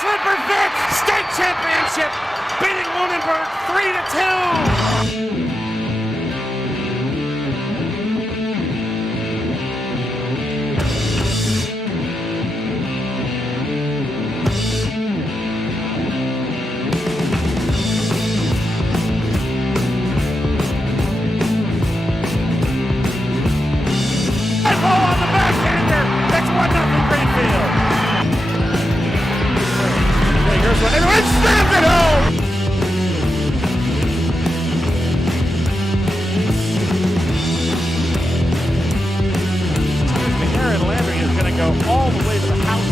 Slipper Fitz state championship, beating Lunenburg 3-2. Greenfield. Here's one, and snapped it home! Aaron Landry is going to go all the way to the house.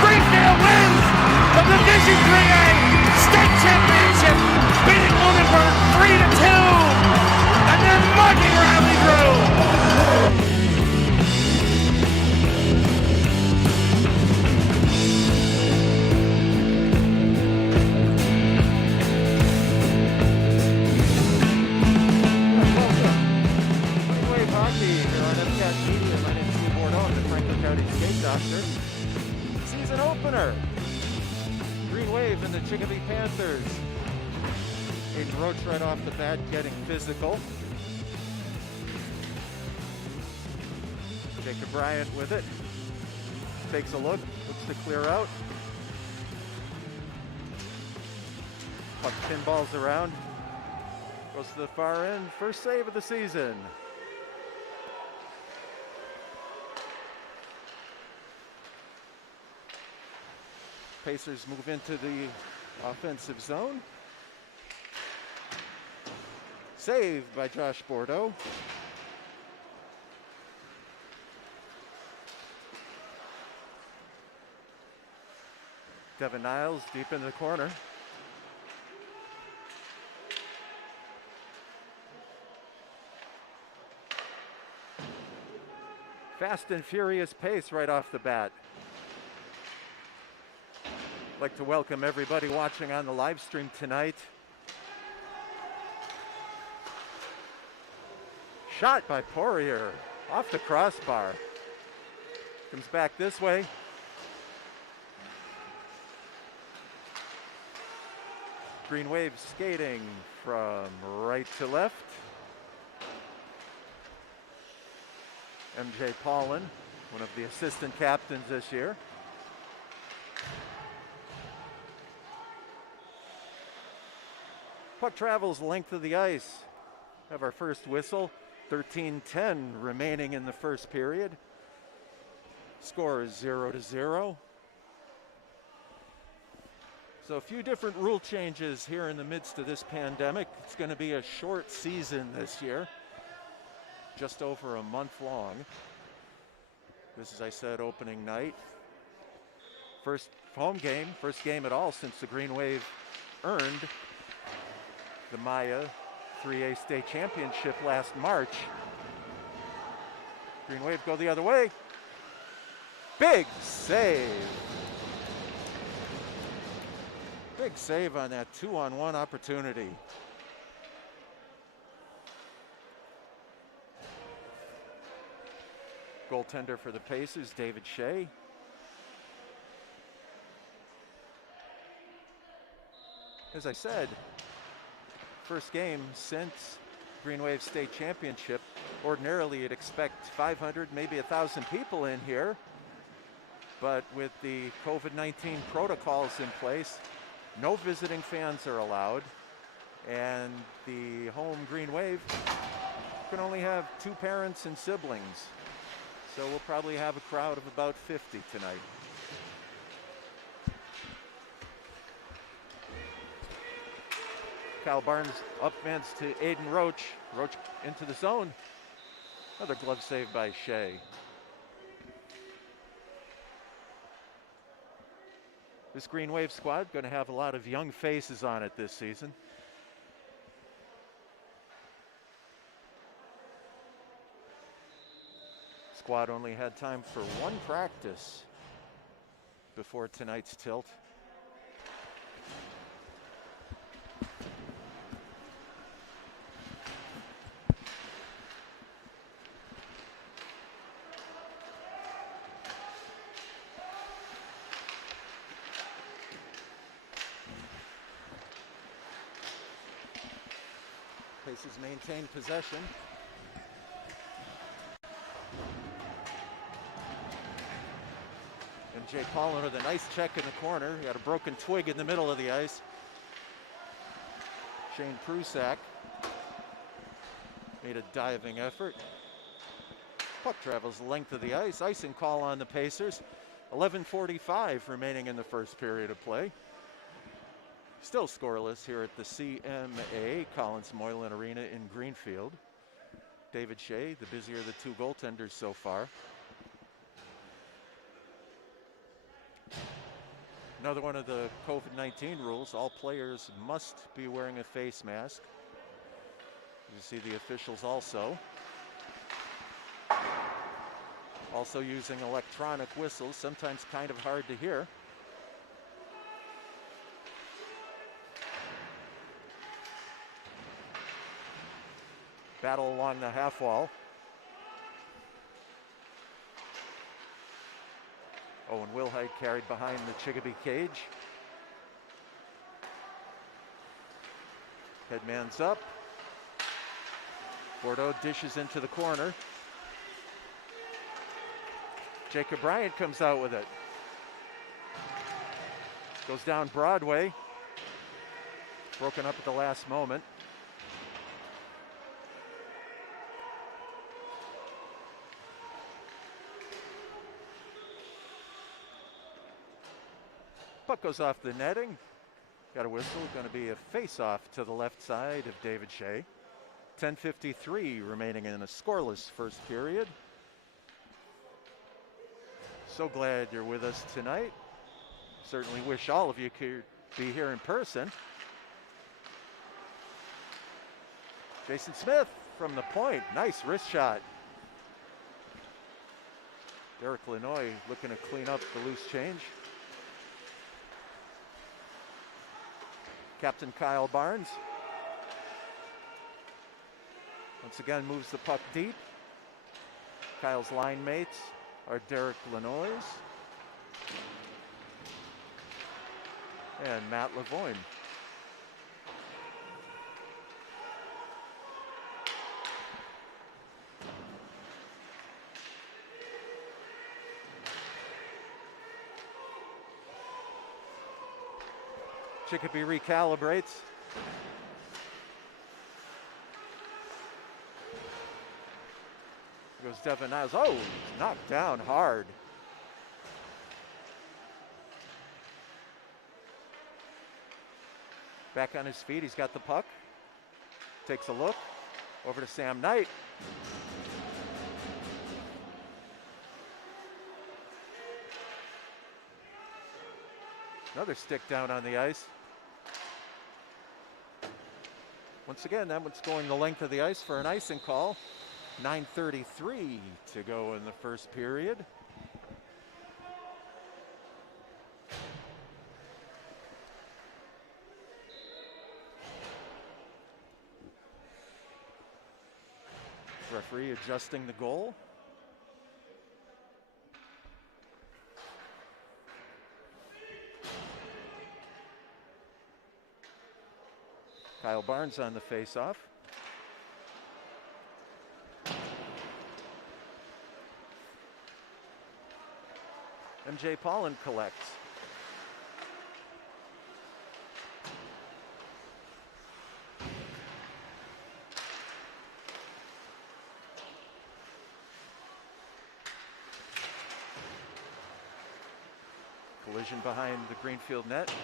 Greenfield wins the Division 3A state championship, beating Lunenburg 3-2, and then mugging Riley Drew. Greenwave Hockey here on MCAT Media. My name is Steve Bordeaux. I'm the Franklin County Skate Doctor. Season opener. Green Wave and the Chicopee Panthers. Aiden Roach right off the bat getting physical. Jacob Bryant with it. Takes a look, looks to clear out. Puck pinballs around. Goes to the far end. First save of the season. Pacers move into the offensive zone. Saved by Josh Bordeaux. Devin Niles deep in the corner. Fast and furious pace right off the bat. I'd like to welcome everybody watching on the live stream tonight. Shot by Poirier off the crossbar. Comes back this way. Green Wave skating from right to left. MJ Paulin, one of the assistant captains this year. Puck travels length of the ice. Have our first whistle. 13:10 remaining in the first period. Score is 0-0. So a few different rule changes here in the midst of this pandemic. It's going to be a short season this year. Just over a month long. This is, I said, opening night. First home game, first game at all since the Green Wave earned the Maya 3A state championship last March. Green Wave go the other way. Big save. Big save on that 2-on-1 opportunity. Goaltender for the Pacers, David Shea. As I said, first game since Green Wave State Championship. Ordinarily you'd expect 500, maybe 1,000 people in here. But with the COVID-19 protocols in place, no visiting fans are allowed. And the home Green Wave can only have 2 parents and siblings. So we'll probably have a crowd of about 50 tonight. Kyle Barnes upends to Aiden Roach. Roach into the zone. Another glove save by Shea. This Green Wave squad going to have a lot of young faces on it this season. Squad only had time for 1 practice before tonight's tilt. Pacers maintain possession. MJ Paulin with a nice check in the corner. He had a broken twig in the middle of the ice. Shane Prusak made a diving effort. Puck travels the length of the ice. Icing call on the Pacers. 11:45 remaining in the first period of play. Still scoreless here at the CMA Collins Moylan Arena in Greenfield. David Shea, the busier of the two goaltenders so far. Another one of the COVID-19 rules, all players must be wearing a face mask. You see the officials also. Also using electronic whistles, sometimes kind of hard to hear. Battle along the half wall. Owen Wilhite carried behind the Chicopee cage. Headman's up. Bordeaux dishes into the corner. Jacob Bryant comes out with it. Goes down Broadway. Broken up at the last moment. Puck goes off the netting. Got a whistle. Going to be a face-off to the left side of David Shea. 10:53 remaining in a scoreless first period. So glad you're with us tonight. Certainly wish all of you could be here in person. Jason Smith from the point. Nice wrist shot. Derek Lanoy looking to clean up the loose change. Captain Kyle Barnes. Once again moves the puck deep. Kyle's line mates are Derek Lanois and Matt Lavoine. Chicopee recalibrates. Goes Devin Niles. Oh, he's knocked down hard. Back on his feet, he's got the puck. Takes a look. Over to Sam Knight. Another stick down on the ice. Once again, that one's going the length of the ice for an icing call. 9:33 to go in the first period. Referee adjusting the goal. Kyle Barnes on the faceoff. MJ Paulin collects. Collision behind the Greenfield net.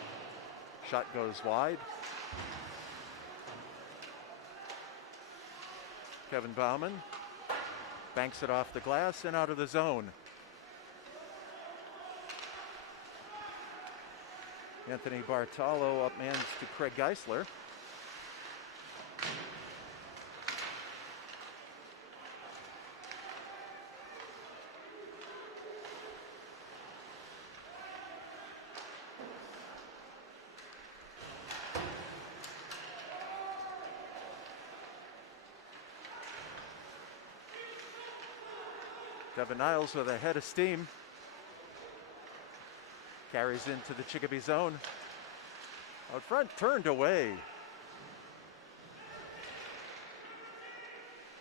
Shot goes wide. Kevin Bauman banks it off the glass and out of the zone. Anthony Bartolo upmans to Craig Geisler. Devin Niles with a head of steam. Carries into the Chicopee zone. Out front, turned away.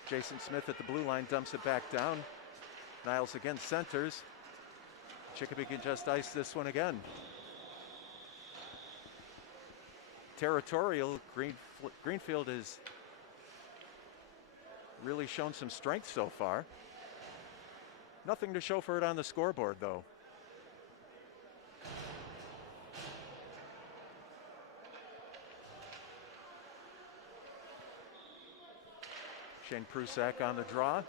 Jason Smith at the blue line dumps it back down. Niles again centers. Chicopee can just ice this one again. Territorial, Greenfield has really shown some strength so far. Nothing to show for it on the scoreboard, though. Shane Prusak on the draw.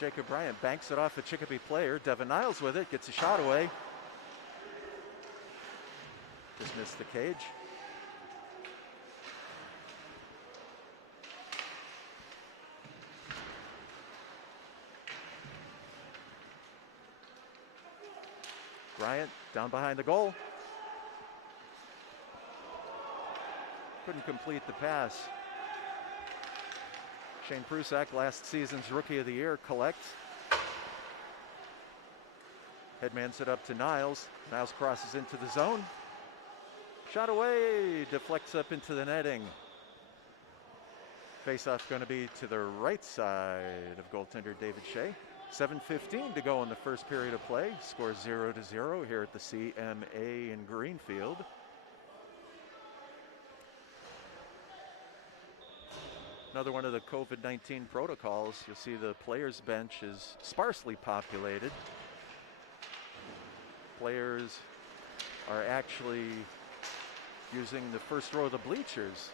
Jacob Bryant banks it off a Chicopee player. Devin Niles with it, gets a shot away. Just missed the cage. Bryant down behind the goal. Couldn't complete the pass. Shane Prusak, last season's Rookie of the Year, collects. Headmans it up to Niles. Niles crosses into the zone. Shot away, deflects up into the netting. Faceoff going to be to the right side of goaltender David Shea. 7:15 to go in the first period of play. Score 0-0 here at the CMA in Greenfield. Another one of the COVID-19 protocols. You'll see the players' bench is sparsely populated. Players are actually using the first row of the bleachers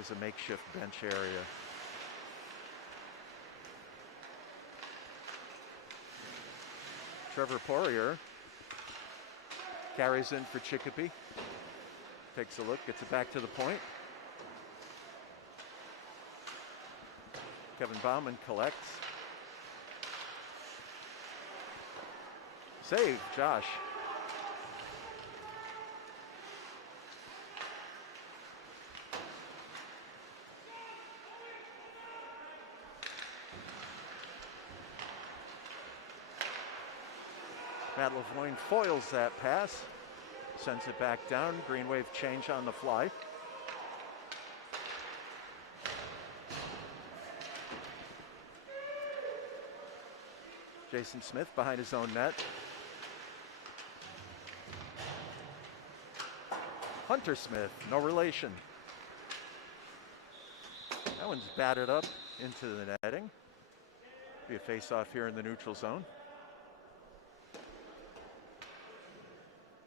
as a makeshift bench area. Trevor Poirier carries in for Chicopee. Takes a look, gets it back to the point. Kevin Bauman collects. Save, Josh. Matt Lavoine foils that pass, sends it back down. Green Wave change on the fly. Jason Smith behind his own net. Hunter Smith, no relation. That one's batted up into the netting. Be a face-off here in the neutral zone.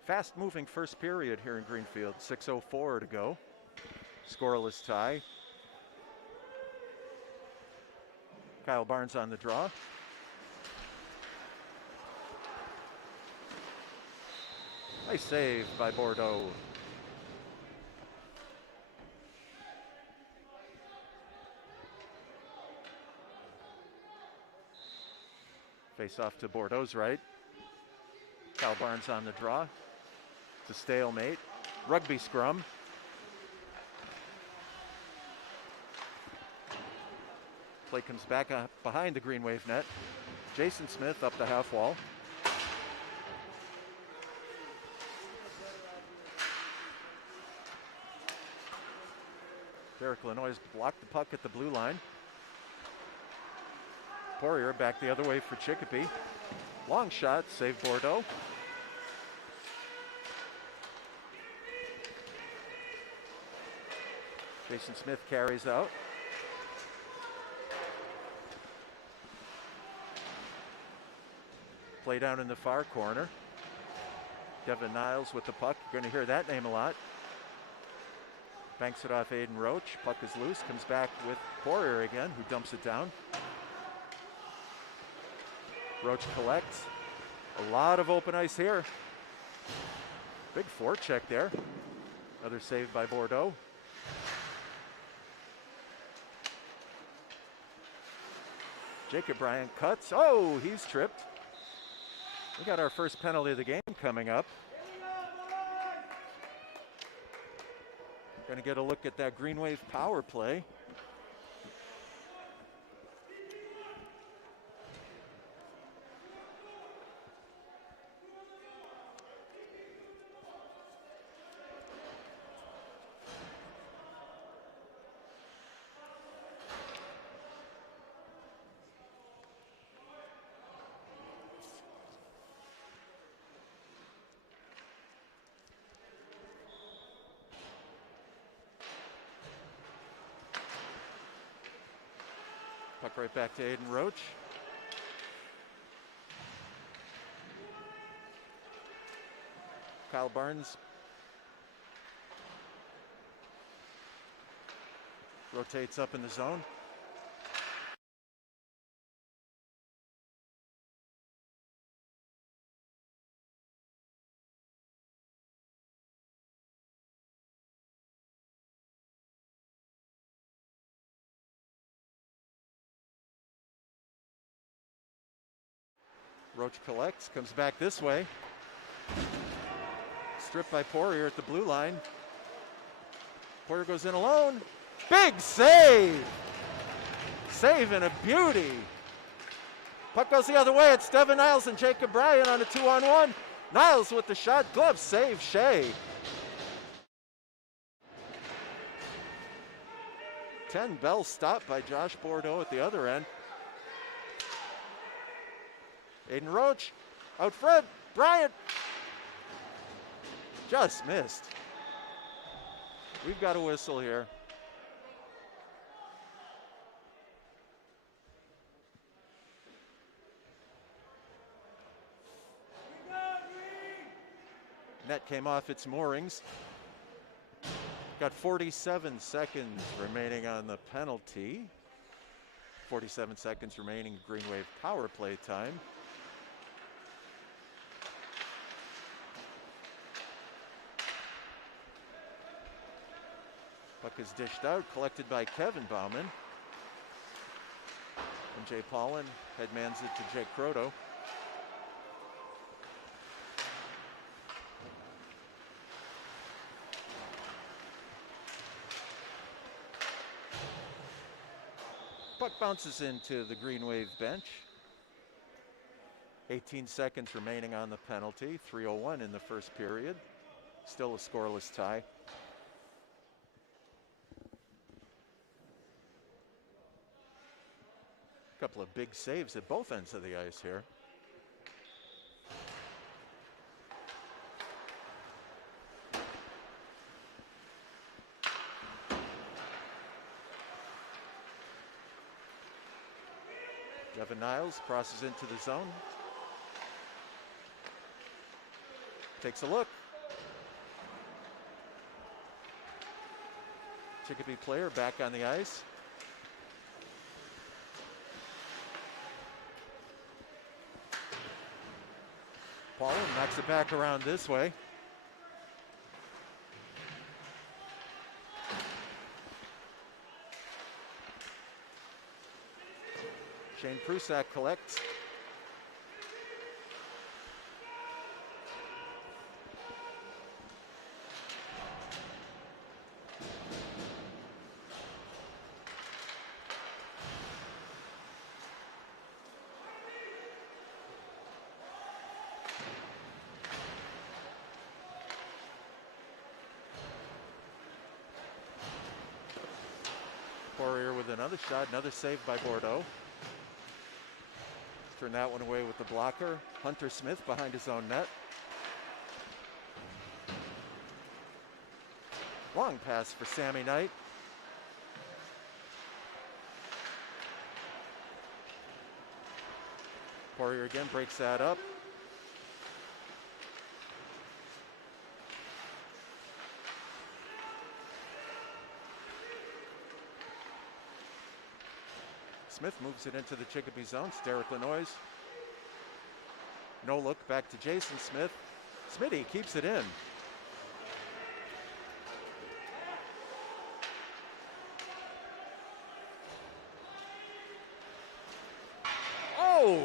Fast-moving first period here in Greenfield. 6:04 to go. Scoreless tie. Kyle Barnes on the draw. Nice save by Bordeaux. Face off to Bordeaux's right. Kyle Barnes on the draw. It's a stalemate. Rugby scrum. Play comes back behind the Green Wave net. Jason Smith up the half wall. Derek Lanois blocked the puck at the blue line. Poirier back the other way for Chicopee. Long shot, save Bordeaux. Jason Smith carries out. Play down in the far corner. Devin Niles with the puck. You're going to hear that name a lot. Banks it off Aiden Roach. Puck is loose. Comes back with Poirier again, who dumps it down. Roach collects. A lot of open ice here. Big forecheck there. Another save by Bordeaux. Jacob Bryant cuts. Oh, he's tripped. We got our first penalty of the game coming up. Going to get a look at that Green Wave power play. Puck right back to Aiden Roach. Kyle Barnes rotates up in the zone. Roach collects, comes back this way. Stripped by Poirier at the blue line. Poirier goes in alone. Big save! Save and a beauty. Puck goes the other way. It's Devin Niles and Jacob Bryan on a 2-on-1. Niles with the shot, glove save, Shea. 10 Bell stopped by Josh Bordeaux at the other end. Aiden Roach, out front, Bryant. Just missed. We've got a whistle here. Net came off its moorings. Got 47 seconds remaining on the penalty. 47 seconds remaining Green Wave power play time. Puck is dished out, collected by Kevin Bauman. And Jay Paulin headmans it to Jake Croto. Puck bounces into the Green Wave bench. 18 seconds remaining on the penalty. 3:01 in the first period. Still a scoreless tie. Couple of big saves at both ends of the ice here. Devin Niles crosses into the zone. Takes a look. Chicopee player back on the ice. Paulin knocks it back around this way. Shane Prusak collects. Poirier with another shot, another save by Bordeaux. Turn that one away with the blocker. Hunter Smith behind his own net. Long pass for Sammy Knight. Poirier again breaks that up. Smith moves it into the Chicopee zone. It's Derek Lanois. No look, back to Jason Smith. Smitty keeps it in. Oh!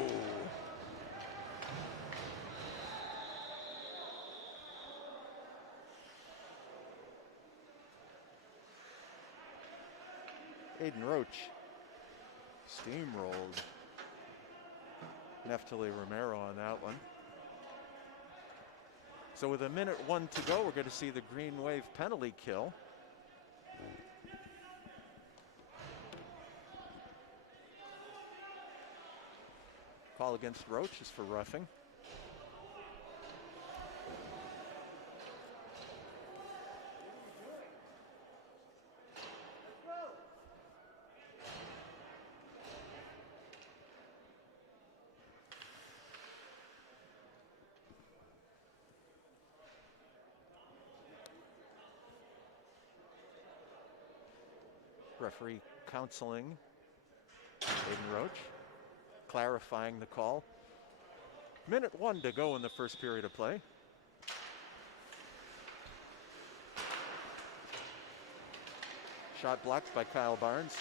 Aiden Roach steamrolled Neftali Romero on that one. So with 1:01 to go, we're going to see the Green Wave penalty kill. Call against Roach is for roughing. Referee counseling Aiden Roach, clarifying the call. Minute 1 to go in the first period of play. Shot blocked by Kyle Barnes.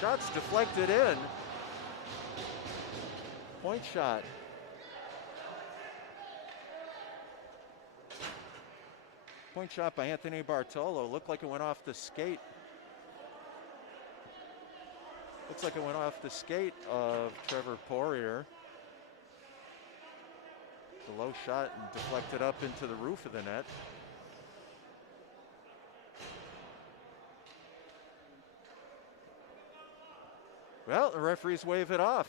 Shots deflected in. Point shot. Point shot by Anthony Bartolo. Looked like it went off the skate. Looks like it went off the skate of Trevor Poirier. The low shot and deflected up into the roof of the net. Well, the referees wave it off.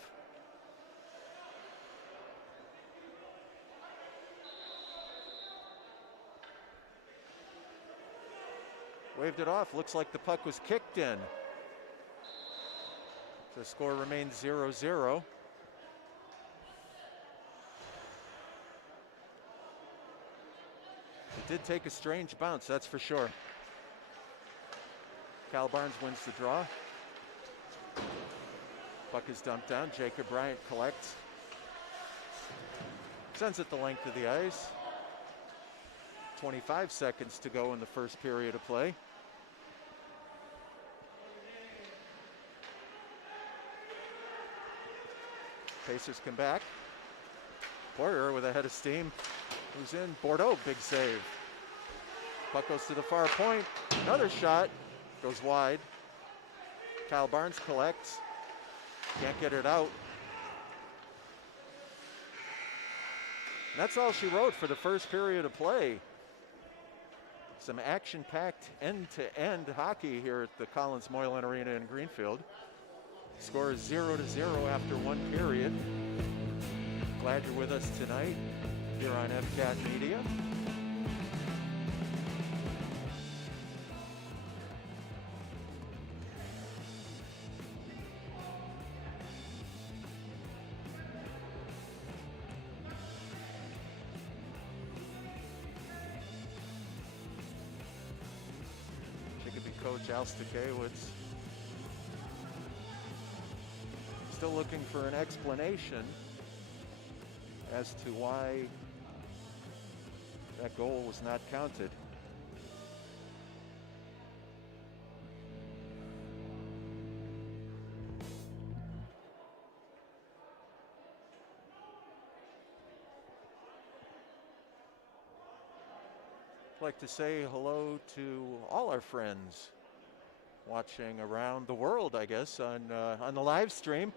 Waved it off. Looks like the puck was kicked in. The score remains 0-0. It did take a strange bounce, that's for sure. Kyle Barnes wins the draw. Puck is dumped down. Jacob Bryant collects. Sends it the length of the ice. 25 seconds to go in the first period of play. Pacers come back. Poirier with a head of steam. Who's in? Bordeaux, big save. Puck goes to the far point. Another shot. Goes wide. Kyle Barnes collects. Can't get it out. And that's all she wrote for the first period of play. Some action-packed end-to-end hockey here at the Collins Moylan Arena in Greenfield. Score is 0-0 after one period. Glad you're with us tonight here on FCAT Media. Chicopee coach Al Stakewicz still looking for an explanation as to why that goal was not counted. I'd like to say hello to all our friends watching around the world, I guess, on the live stream.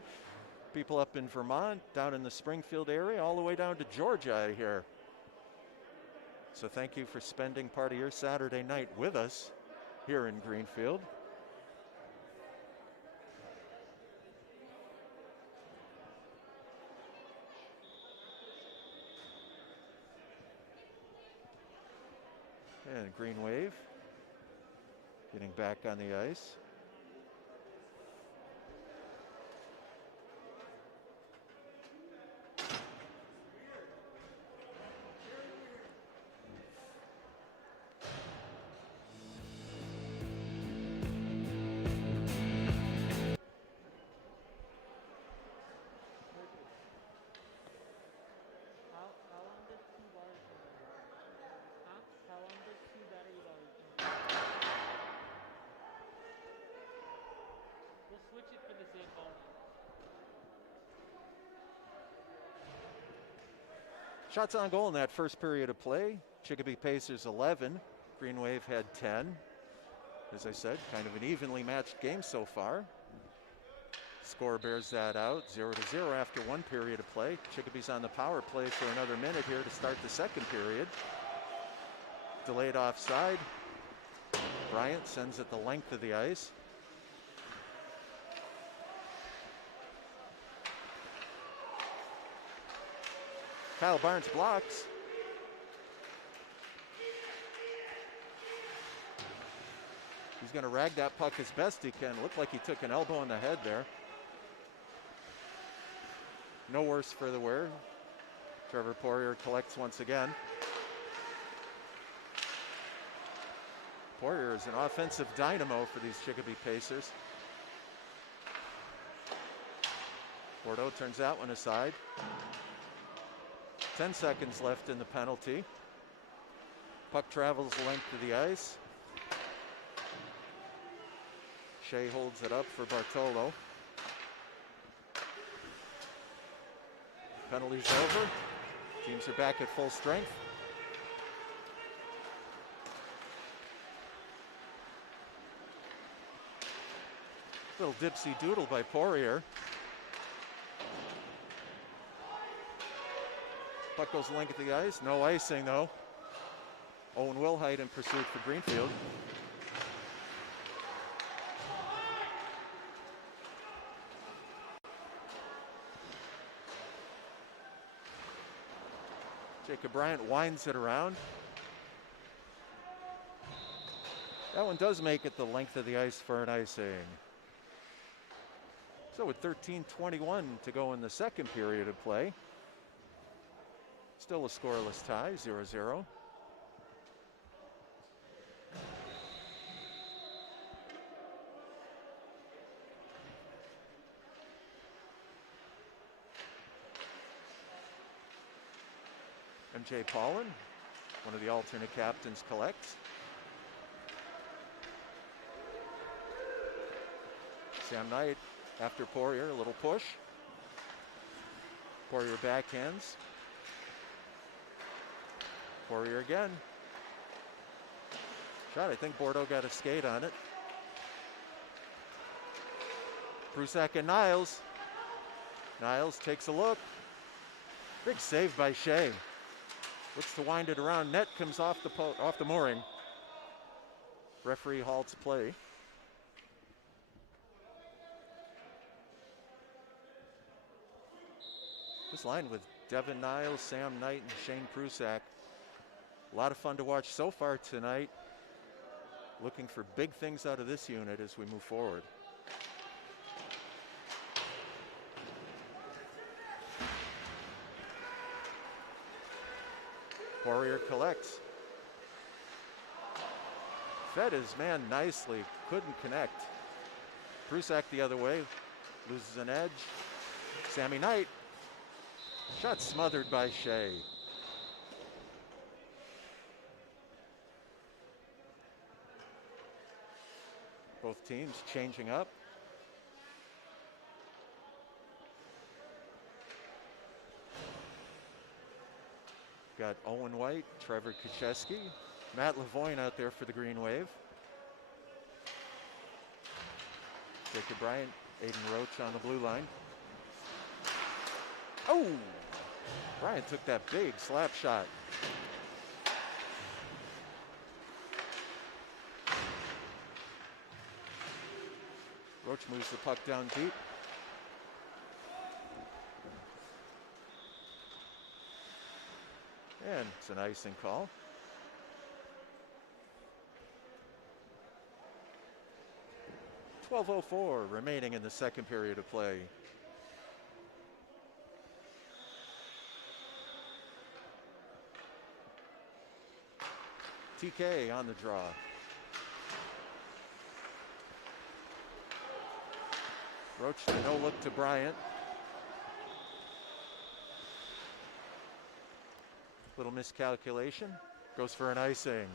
People up in Vermont, down in the Springfield area, all the way down to Georgia here. So thank you for spending part of your Saturday night with us here in Greenfield. And Green Wave getting back on the ice. Shots on goal in that first period of play. Chicopee Pacers 11. Green Wave had 10. As I said, kind of an evenly matched game so far. Score bears that out, 0-0 after one period of play. Chicopee's on the power play for another minute here to start the second period. Delayed offside. Bryant sends it the length of the ice. Kyle Barnes blocks. He's going to rag that puck as best he can. Looked like he took an elbow in the head there. No worse for the wear. Trevor Poirier collects once again. Poirier is an offensive dynamo for these Chicopee Pacers. Bordeaux turns that one aside. 10 seconds left in the penalty. Puck travels the length of the ice. Shea holds it up for Bartolo. Penalty's over. Teams are back at full strength. Little dipsy doodle by Poirier. Puck goes the length of the ice. No icing though. Owen Wilhite in pursuit for Greenfield. Jacob Bryant winds it around. That one does make it the length of the ice for an icing. So with 13:21 to go in the second period of play, still a scoreless tie, 0-0. MJ Paulin, one of the alternate captains, collects. Sam Knight after Poirier, a little push. Poirier backhands. Poirier again. Shot, I think Bordeaux got a skate on it. Prusak and Niles. Niles takes a look. Big save by Shea. Looks to wind it around. Net comes off the mooring. Referee halts play. This line with Devin Niles, Sam Knight, and Shane Prusak. A lot of fun to watch so far tonight. Looking for big things out of this unit as we move forward. Poirier collects. Fed his man nicely, couldn't connect. Prusak the other way, loses an edge. Sammy Knight. Shot smothered by Shea. Both teams changing up. Got Owen White, Trevor Kucheski, Matt Lavoine out there for the Green Wave. Jacob Bryant, Aiden Roach on the blue line. Oh! Bryant took that big slap shot. Roach moves the puck down deep. And it's an icing call. .12:04 remaining in the second period of play. TK on the draw. Roach to no look to Bryant. Little miscalculation. Goes for an icing.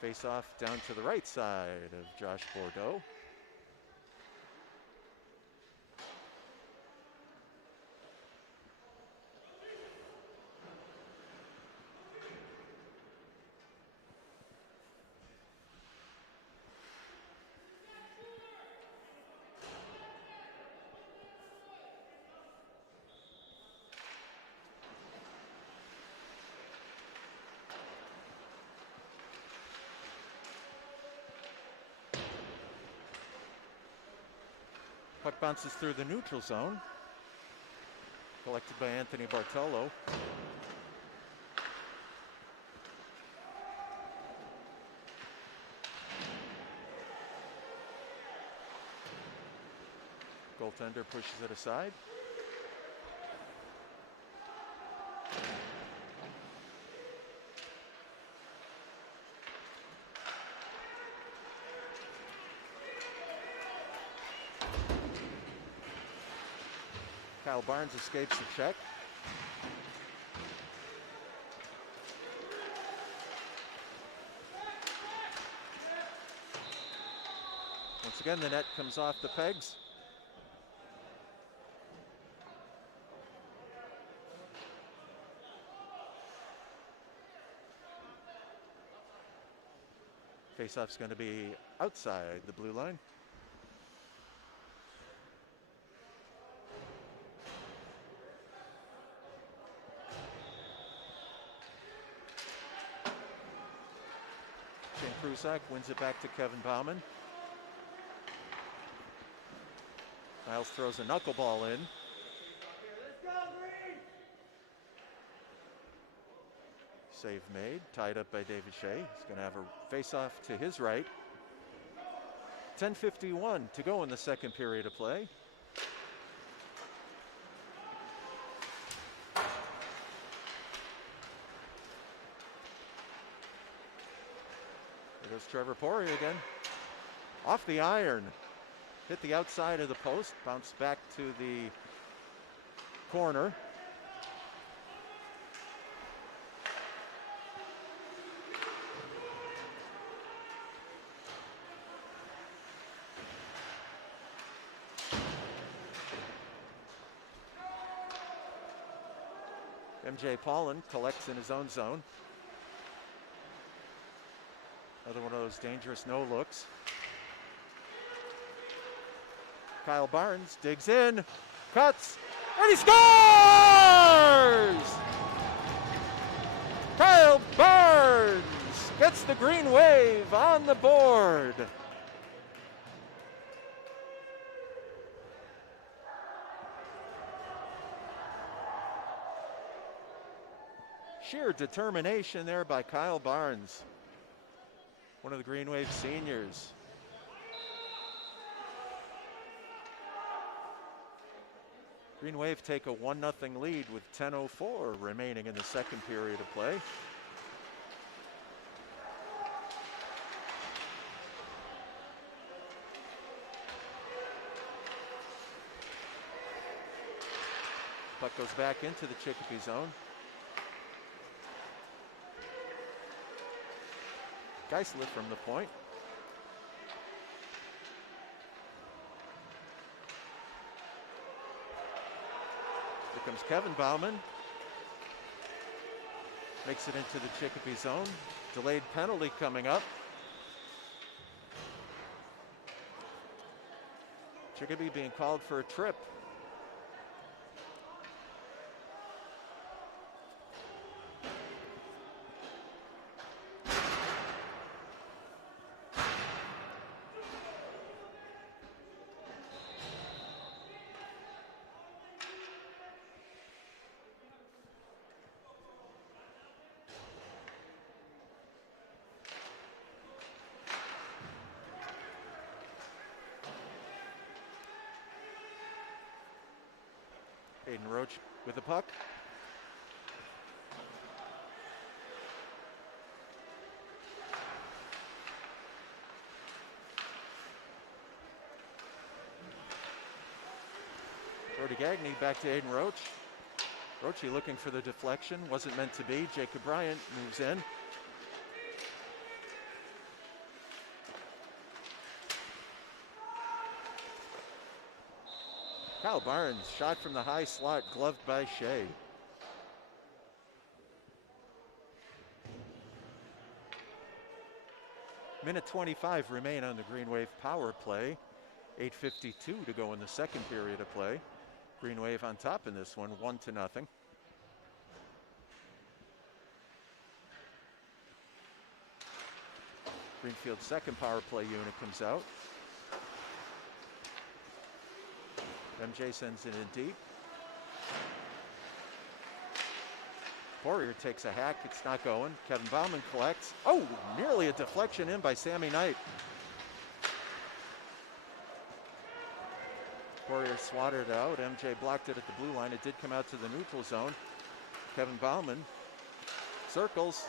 Face off down to the right side of Josh Bordeaux. Puck bounces through the neutral zone. Collected by Anthony Bartolo. Goaltender pushes it aside. Kyle Barnes escapes the check. Once again, the net comes off the pegs. Faceoff's going to be outside the blue line. Shane Prusak wins it back to Kevin Bauman. Miles throws a knuckleball in. Save made, tied up by David Shea. He's going to have a face-off to his right. 10:51 to go in the second period of play. There goes Trevor Poirier again. Off the iron. Hit the outside of the post, bounced back to the corner. MJ Paulin collects in his own zone. Another one of those dangerous no looks. Kyle Barnes digs in, cuts, and he scores! Kyle Barnes gets the Green Wave on the board. Sheer determination there by Kyle Barnes, one of the Green Wave seniors. Green Wave take a 1-0 lead with 10:04 remaining in the second period of play. Puck goes back into the Chicopee zone. Geisler from the point. Here comes Kevin Bauman. Makes it into the Chicopee zone. Delayed penalty coming up. Chicopee being called for a trip. Aiden Roach with the puck. Brody Gagne back to Aiden Roach. Roachy looking for the deflection. Wasn't meant to be. Jacob Bryant moves in. Kyle Barnes, shot from the high slot, gloved by Shea. Minute 25 remain on the Green Wave power play. 8:52 to go in the second period of play. Green Wave on top in this one, 1-0. Greenfield's second power play unit comes out. MJ sends it in deep. Poirier takes a hack, it's not going. Kevin Bauman collects. Oh, nearly a deflection in by Sammy Knight. Poirier swatted it out. MJ blocked it at the blue line. It did come out to the neutral zone. Kevin Bauman circles.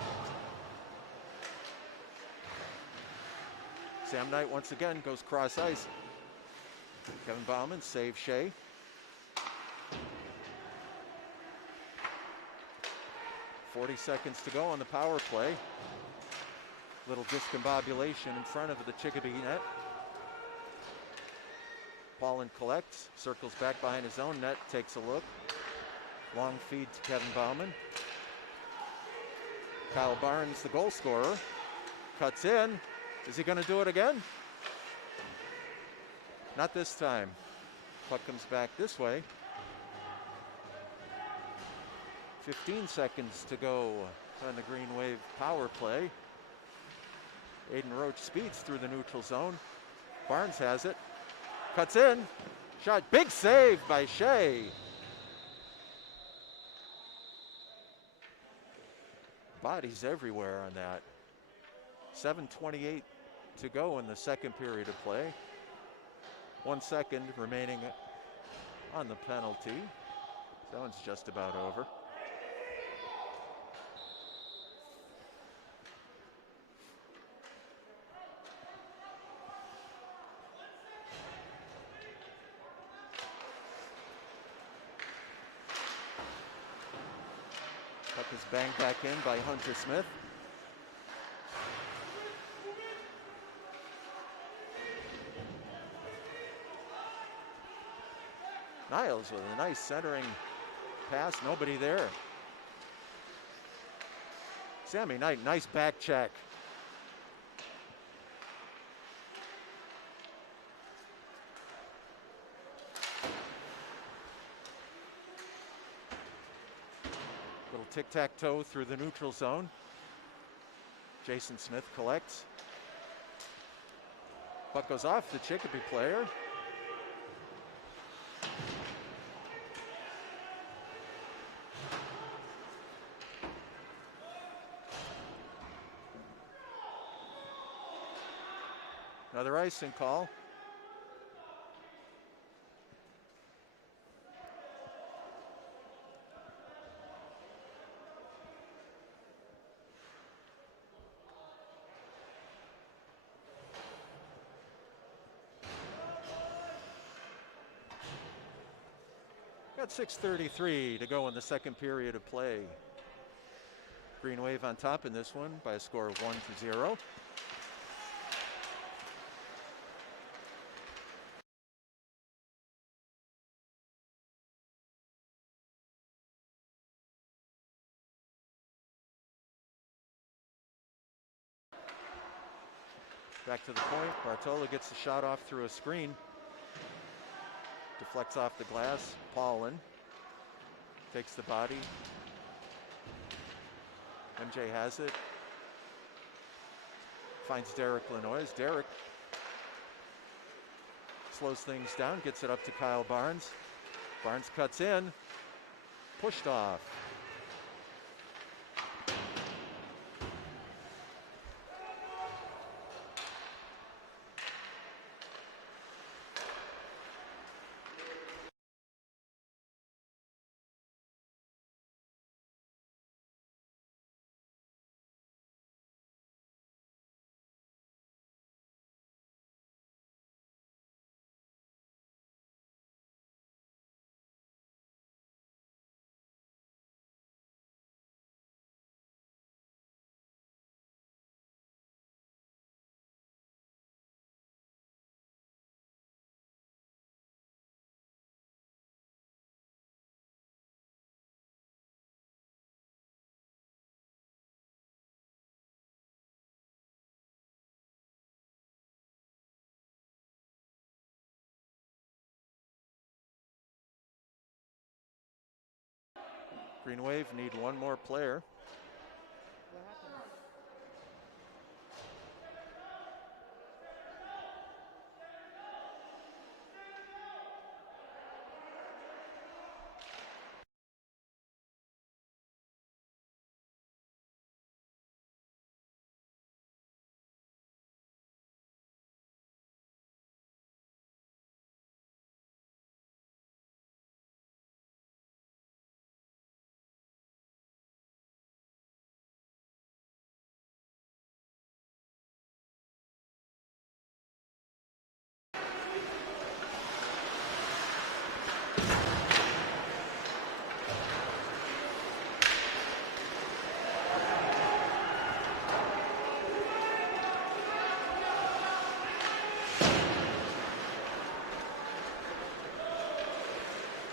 Sam Knight once again goes cross ice. Kevin Bauman saves Shea. .40 seconds to go on the power play. Little discombobulation in front of the Chicopee net. Paulin collects, circles back behind his own net, takes a look. Long feed to Kevin Bauman. Kyle Barnes, the goal scorer, cuts in. Is he going to do it again? Not this time. Puck comes back this way. 15 seconds to go on the Green Wave power play. Aiden Roach speeds through the neutral zone. Barnes has it. Cuts in. Shot. Big save by Shea. Bodies everywhere on that. 7:28 to go in the second period of play. 1 second remaining on the penalty. That one's just about over. Puck is banged back in by Hunter Smith. Niles with a nice centering pass, nobody there. Sammy Knight, nice back check. Little tic-tac-toe through the neutral zone. Jason Smith collects. Puck goes off the Chicopee player. Another icing call. Got 6:33 to go in the second period of play. Green Wave on top in this one by a score of 1-0. Back to the point. Bartola gets the shot off through a screen. Deflects off the glass. Paulin takes the body. MJ has it. Finds Derek Lanois. Derek slows things down, gets it up to Kyle Barnes. Barnes cuts in. Pushed off. Green Wave need one more player.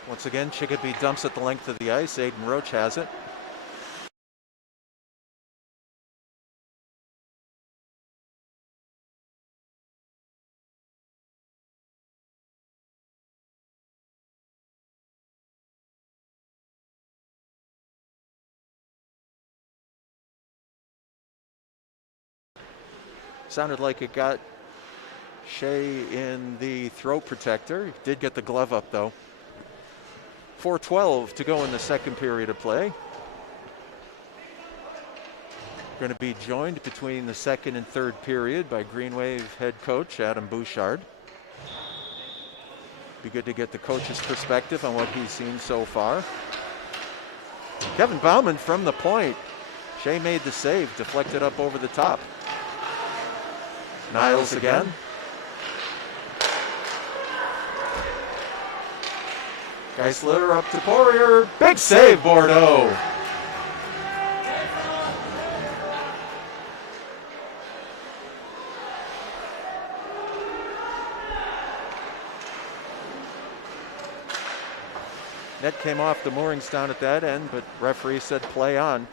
Once again, Chicopee dumps at the length of the ice. Aiden Roach has it. Sounded like it got Shea in the throat protector. He did get the glove up, though. 4:12 to go in the second period of play. Going to be joined between the second and third period by Green Wave head coach Adam Bouchard. Be good to get the coach's perspective on what he's seen so far. Kevin Bauman from the point. Shea made the save, deflected up over the top. Niles again. Geisler up to Poirier. Big save, Bordeaux. Net came off the moorings down at that end, but referee said play on.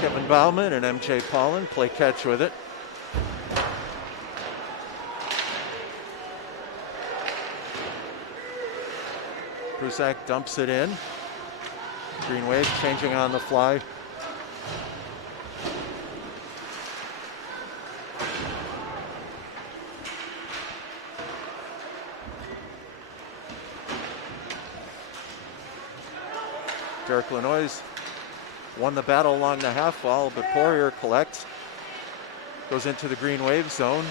Kevin Bauman and MJ Paulin play catch with it. Prusak dumps it in. Green Wave changing on the fly. Derek Lanois won the battle along the half wall, but Poirier collects. Goes into the Green Wave zone.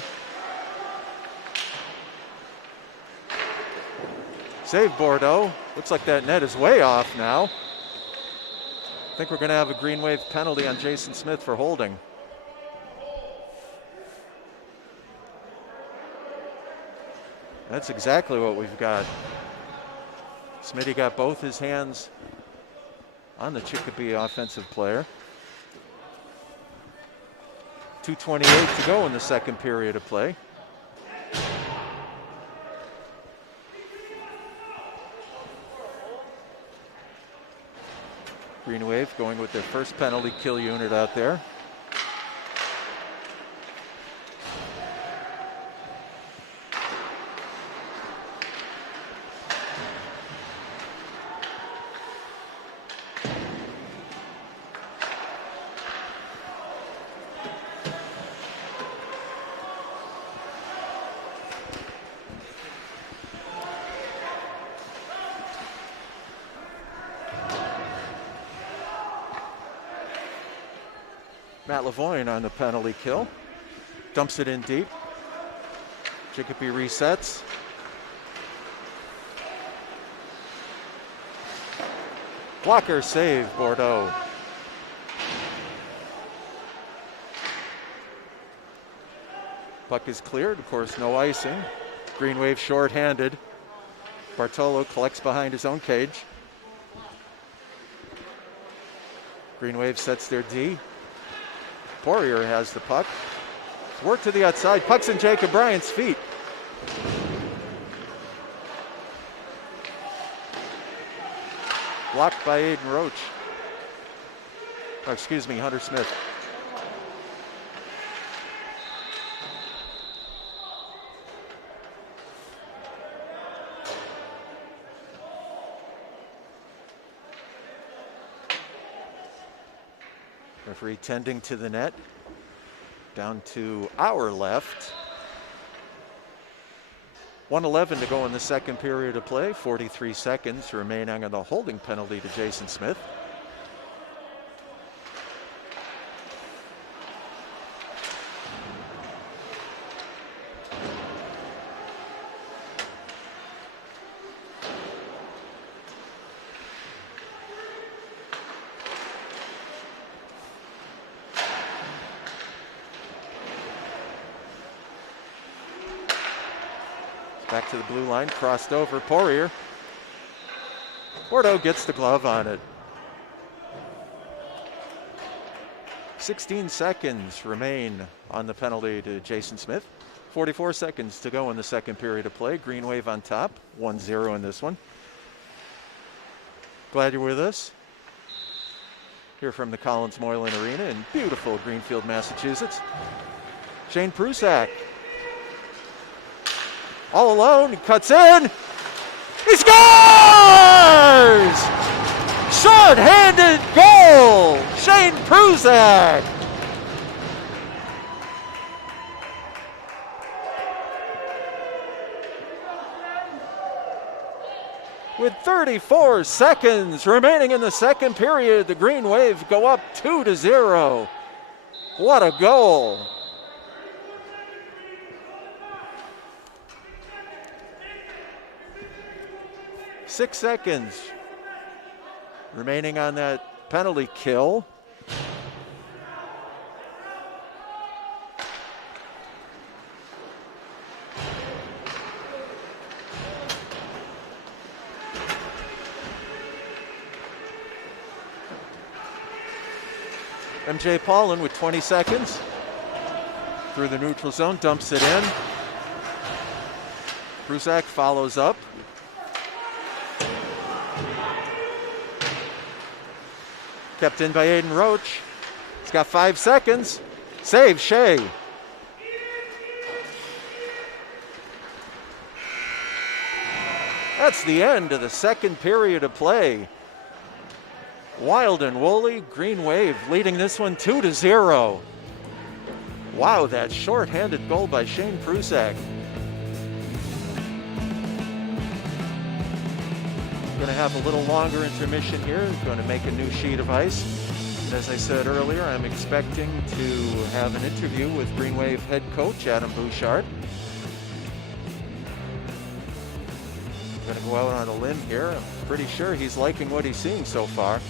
Save Bordeaux. Looks like that net is way off now. I think we're going to have a Green Wave penalty on Jason Smith for holding. That's exactly what we've got. Smitty got both his hands on the Chicopee offensive player. 2:28 to go in the second period of play. Green Wave going with their first penalty kill unit out there. Matt Lavoine on the penalty kill. Dumps it in deep. Chicopee resets. Blocker save, Bordeaux. Puck is cleared, of course, no icing. Green Wave short-handed. Bartolo collects behind his own cage. Green Wave sets their D. Poirier has the puck. Work to the outside. Puck's in Jacob Bryant's feet. Blocked by Aiden Roach. Oh, excuse me, Hunter Smith. Referee tending to the net. Down to our left. 1:11 to go in the second period of play. 43 seconds remaining on the holding penalty to Jason Smith. Back to the blue line, crossed over, Poirier. Bordeaux gets the glove on it. 16 seconds remain on the penalty to Jason Smith. 44 seconds to go in the second period of play. Green Wave on top, 1-0 in this one. Glad you're with us. Here from the Collins Moylan Arena in beautiful Greenfield, Massachusetts. Shane Prusak. All alone, he cuts in. He scores! Short-handed goal! Shane Prusak! With 34 seconds remaining in the second period, the Green Wave go up 2-0. What a goal! Six seconds remaining on that penalty kill. MJ Paulin with 20 seconds. Through the neutral zone, dumps it in. Prusak follows up. Kept in by Aiden Roach. He's got 5 seconds. Save Shea. That's the end of the second period of play. Wild and Woolley, Green Wave leading this one 2-0. Wow, that short-handed goal by Shane Prusak. Going to have a little longer intermission here. Going to make a new sheet of ice. And as I said earlier, I'm expecting to have an interview with Green Wave head coach Adam Bouchard. I'm going to go out on a limb here. I'm pretty sure he's liking what he's seeing so far.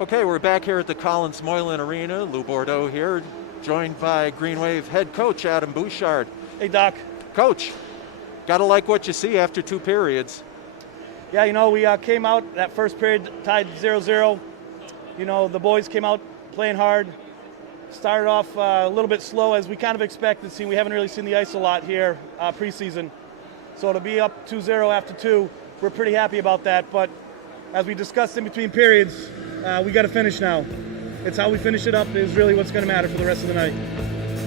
Okay, we're back here at the Collins Moylan Arena. Lou Bordeaux here, joined by Green Wave head coach Adam Bouchard. Hey, Doc. Coach, gotta like what you see after 2 periods. Yeah, we came out that first period tied 0-0. The boys came out playing hard. Started off a little bit slow as we kind of expected. We haven't really seen the ice a lot here preseason. So to be up 2-0 after 2, we're pretty happy about that. But as we discussed in between periods, we got to finish now. It's how we finish it up is really what's going to matter for the rest of the night.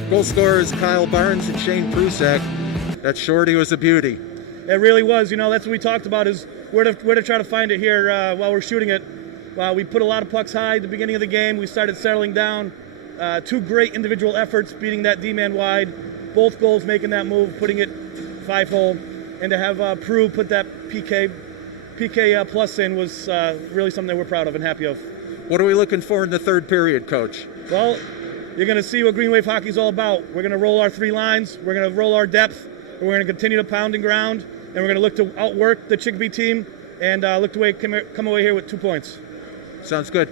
Goal scorers Kyle Barnes and Shane Prusak. That shorty was a beauty. It really was. That's what we talked about is where to try to find it here while we're shooting it. We put a lot of pucks high at the beginning of the game. We started settling down. 2 great individual efforts, beating that D-man wide. Both goals making that move, putting it 5-hole. And to have Prue put that PK plus in was really something that we're proud of and happy of. What are we looking for in the 3rd period, Coach? Well, you're going to see what Green Wave hockey is all about. We're going to roll our 3 lines. We're going to roll our depth. And we're going to continue to pound and ground. And we're going to look to outwork the Chicopee team and look to come away here with 2 points. Sounds good.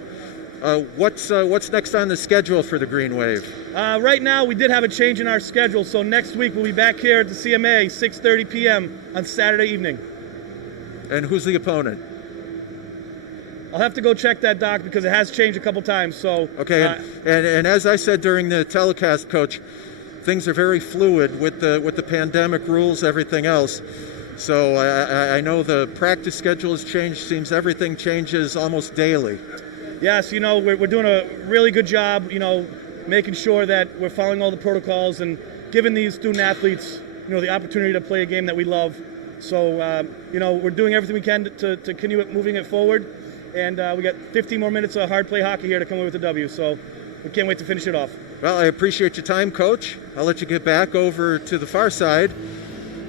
What's next on the schedule for the Green Wave? Right now, we did have a change in our schedule. So next week, we'll be back here at the CMA, 6:30 p.m. on Saturday evening. And who's the opponent? I'll have to go check that, Doc, because it has changed a couple times. So okay, and as I said during the telecast, Coach, things are very fluid with the pandemic rules, everything else. So I know the practice schedule has changed. Seems everything changes almost daily. Yes, we're doing a really good job, making sure that we're following all the protocols and giving these student athletes, the opportunity to play a game that we love. So, we're doing everything we can to continue moving it forward. And we got 15 more minutes of hard play hockey here to come away with a W. So we can't wait to finish it off. Well, I appreciate your time, Coach. I'll let you get back over to the far side.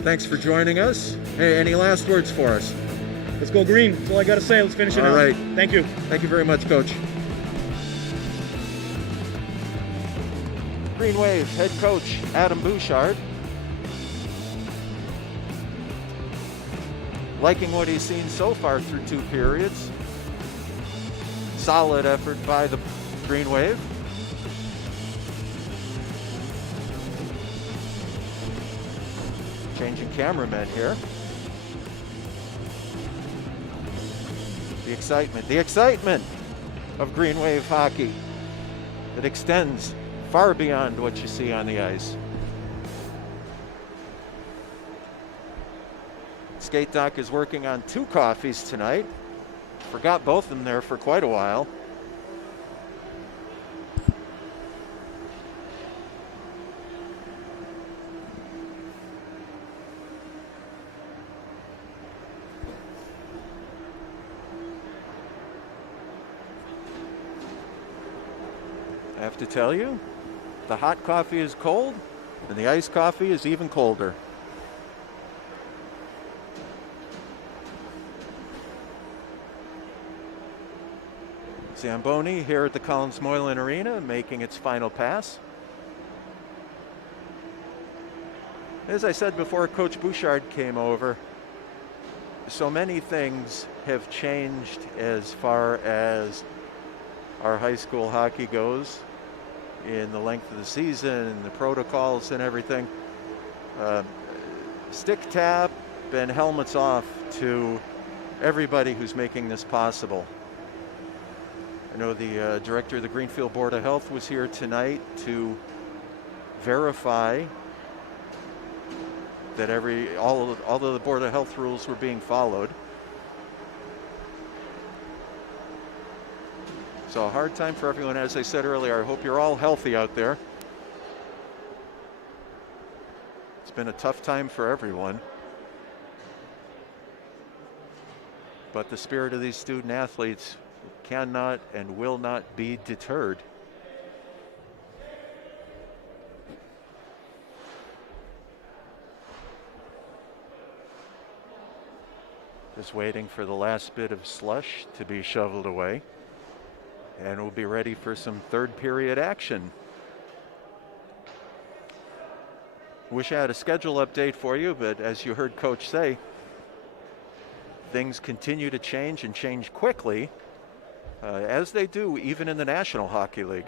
Thanks for joining us. Hey, any last words for us? Let's go green. That's all I got to say. Let's finish it all out. Right. Thank you. Thank you very much, Coach. Green Wave head coach Adam Bouchard. Liking what he's seen so far through 2 periods. Solid effort by the Green Wave. Changing cameramen here. The excitement of Green Wave hockey that extends far beyond what you see on the ice. Skate Doc is working on 2 coffees tonight. Forgot both of them there for quite a while. I have to tell you, the hot coffee is cold, and the iced coffee is even colder. Zamboni here at the Collins Moylan Arena making its final pass. As I said before Coach Bouchard came over, so many things have changed as far as our high school hockey goes in the length of the season and the protocols and everything. Stick tap and helmets off to everybody who's making this possible. I know the director of the Greenfield Board of Health was here tonight to verify that all of the Board of Health rules were being followed. So a hard time for everyone. As I said earlier, I hope you're all healthy out there. It's been a tough time for everyone. But the spirit of these student athletes cannot and will not be deterred. Just waiting for the last bit of slush to be shoveled away. And we'll be ready for some 3rd period action. Wish I had a schedule update for you, but as you heard Coach say, things continue to change and change quickly. as they do even in the National Hockey League.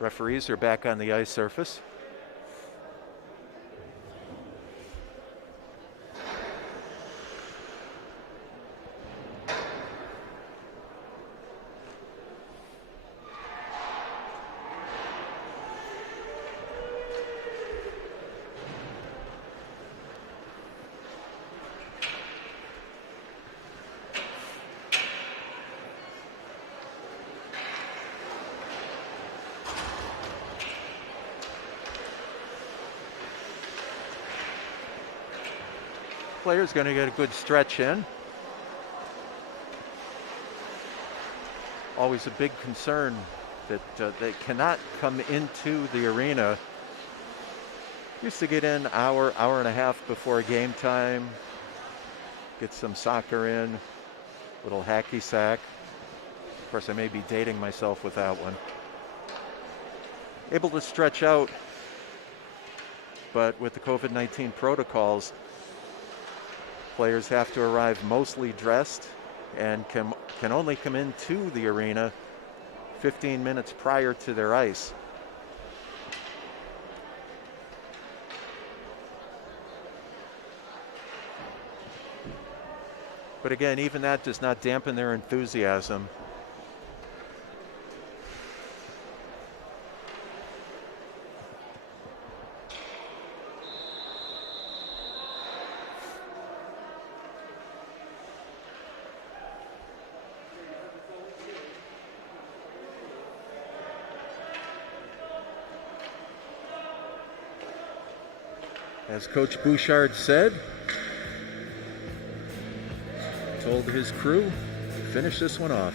Referees are back on the ice surface. Player's going to get a good stretch in. Always a big concern that they cannot come into the arena. Used to get in hour and a half before game time, get some soccer in, little hacky sack. Of course, I may be dating myself with that one. Able to stretch out, but with the COVID-19 protocols, players have to arrive mostly dressed and can only come into the arena 15 minutes prior to their ice. But again, even that does not dampen their enthusiasm. As Coach Bouchard said, told his crew, finish this one off.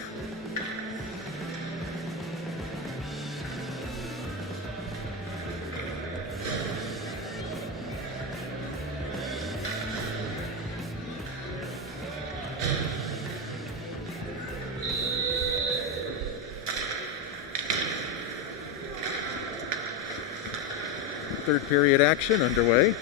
Third period action underway.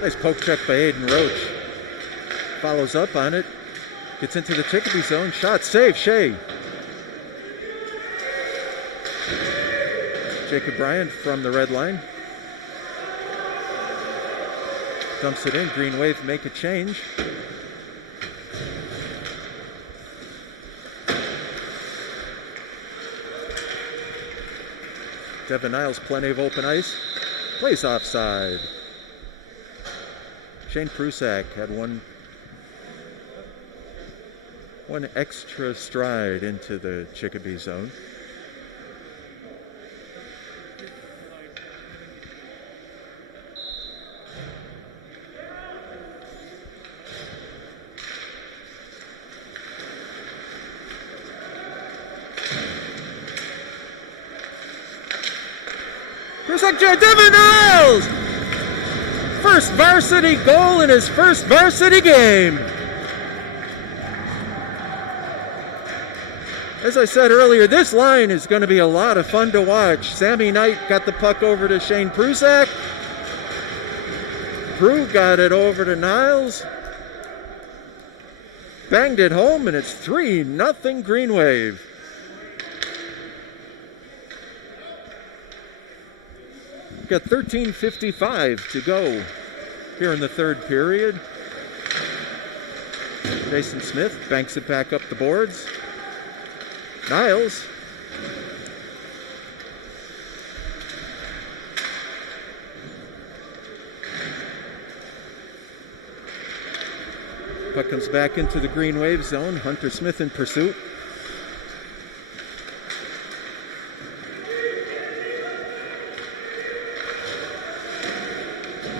Nice poke check by Aiden Roach. Follows up on it. Gets into the Chicopee zone. Shot save. Shea. Jacob Bryant from the red line. Dumps it in. Green Wave make a change. Devin Niles, plenty of open ice. Plays offside. Shane Prusak had one extra stride into the Chicopee zone. Devin Niles! First varsity goal in his first varsity game. As I said earlier, this line is going to be a lot of fun to watch. Sammy Knight got the puck over to Shane Prusak. Prue got it over to Niles. Banged it home, and it's 3-0 Green Wave. Got 13:55 to go here in the third period. Jason Smith banks it back up the boards. Niles. Puck comes back into the Green Wave zone. Hunter Smith in pursuit.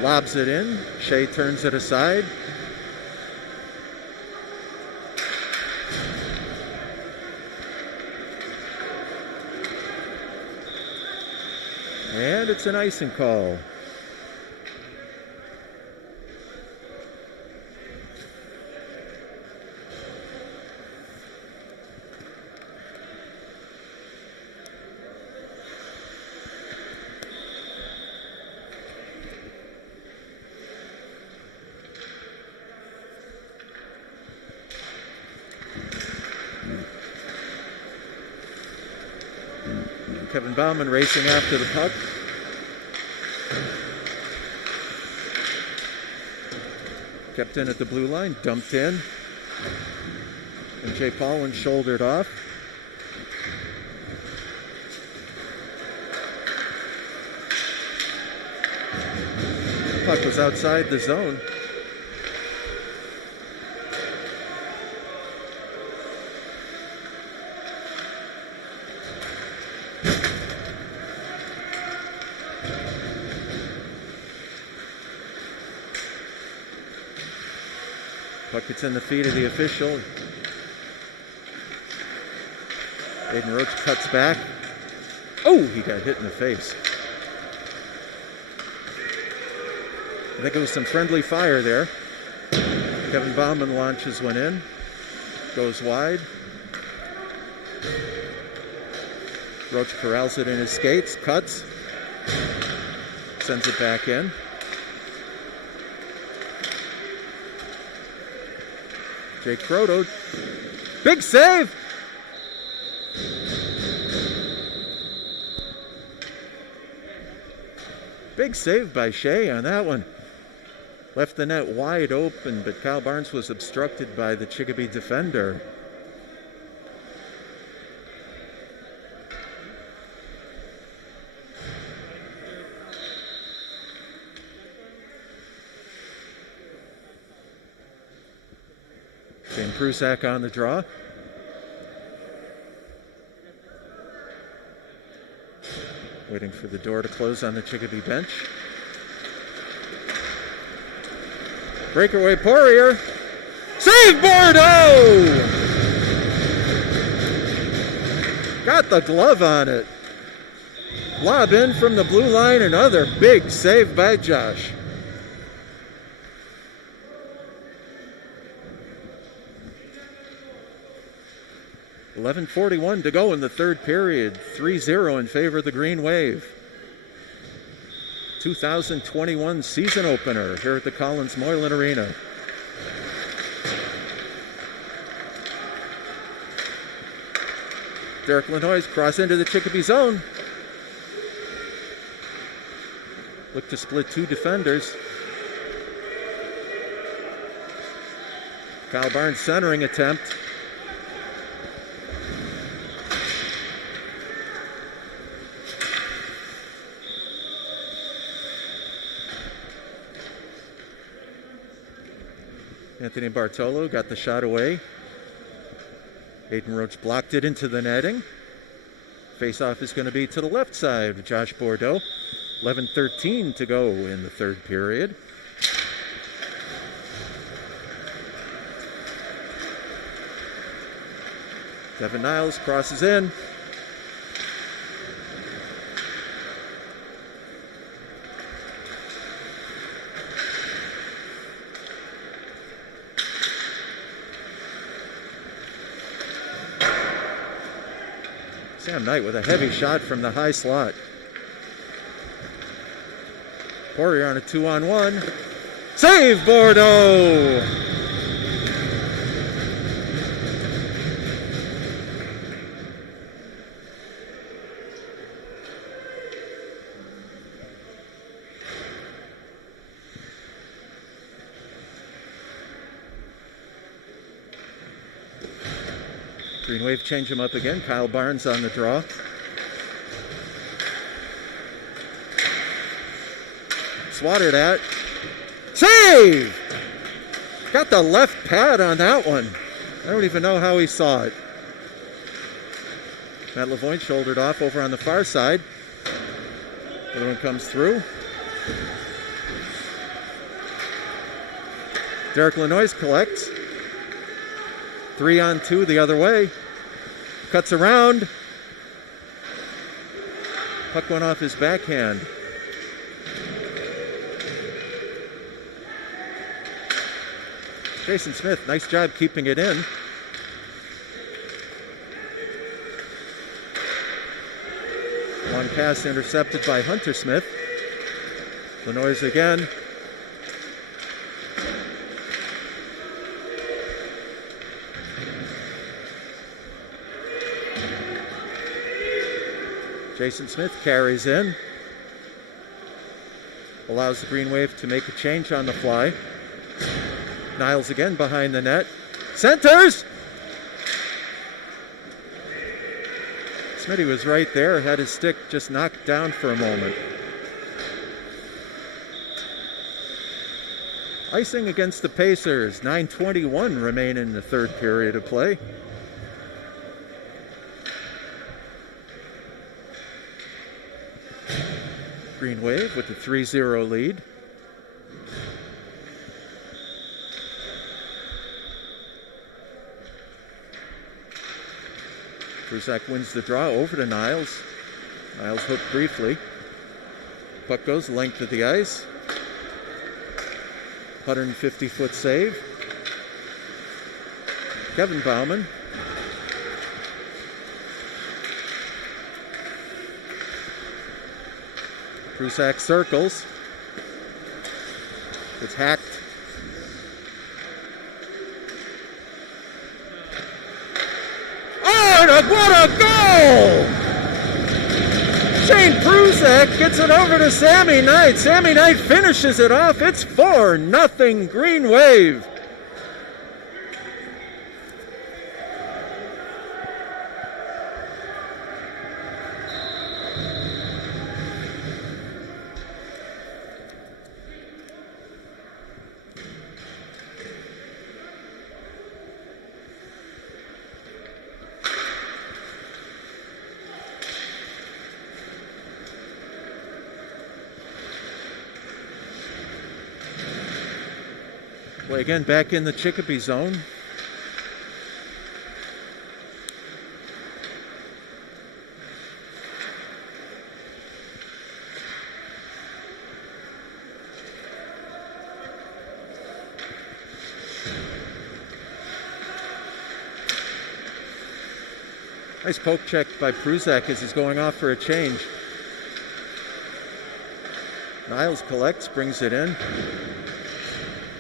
Lobs it in. Shea turns it aside. And it's an icing call. Kevin Bauman racing after the puck. Kept in at the blue line, dumped in. And Jay Paulin shouldered off. Puck was outside the zone. Puck gets in the feet of the official. Aiden Roach cuts back. Oh, he got hit in the face. I think it was some friendly fire there. Kevin Bauman launches one in. Goes wide. Roach corrals it in his skates. Cuts. Sends it back in. Jake Croto. Big save! Big save by Shea on that one. Left the net wide open, but Kyle Barnes was obstructed by the Chicopee defender. Shane Prusak on the draw. Waiting for the door to close on the Chicopee bench. Breakaway Poirier. Save Bordeaux! Got the glove on it. Lob in from the blue line. Another big save by Josh. .11:41 to go in the third period. 3-0 in favor of the Green Wave. 2021 season opener here at the Collins Moylan Arena. Derek Lanois cross into the Chicopee zone. Look to split two defenders. Kyle Barnes centering attempt. Anthony Bartolo got the shot away. Aiden Roach blocked it into the netting. Face-off is going to be to the left side of Josh Bordeaux. 11:13 to go in the third period. Devin Niles crosses in. Sam Knight with a heavy shot from the high slot. Poirier on a 2-on-1. Save Bordeaux! Green Wave change him up again. Kyle Barnes on the draw. Swatted at. Save! Got the left pad on that one. I don't even know how he saw it. Matt Lavoie shouldered off over on the far side. The other one comes through. Derek Lanois collects. 3-on-2 the other way. Cuts around. Puck went off his backhand. Jason Smith, nice job keeping it in. Long pass intercepted by Hunter Smith. Lanois again. Jason Smith carries in. Allows the Green Wave to make a change on the fly. Niles again behind the net. Centers! Smitty was right there, had his stick just knocked down for a moment. Icing against the Pacers. 9:21 remain in the third period of play. Green Wave with a 3-0 lead. Prusak wins the draw over to Niles. Niles hooked briefly. Puck goes length of the ice. 150-foot save. Kevin Bauman. Prusak circles. It's hacked. Oh, what a goal! Shane Prusak gets it over to Sammy Knight. Sammy Knight finishes it off. It's 4-0 Green Wave. Play again back in the Chicopee zone. Nice poke check by Prusak as he's going off for a change. Niles collects, brings it in.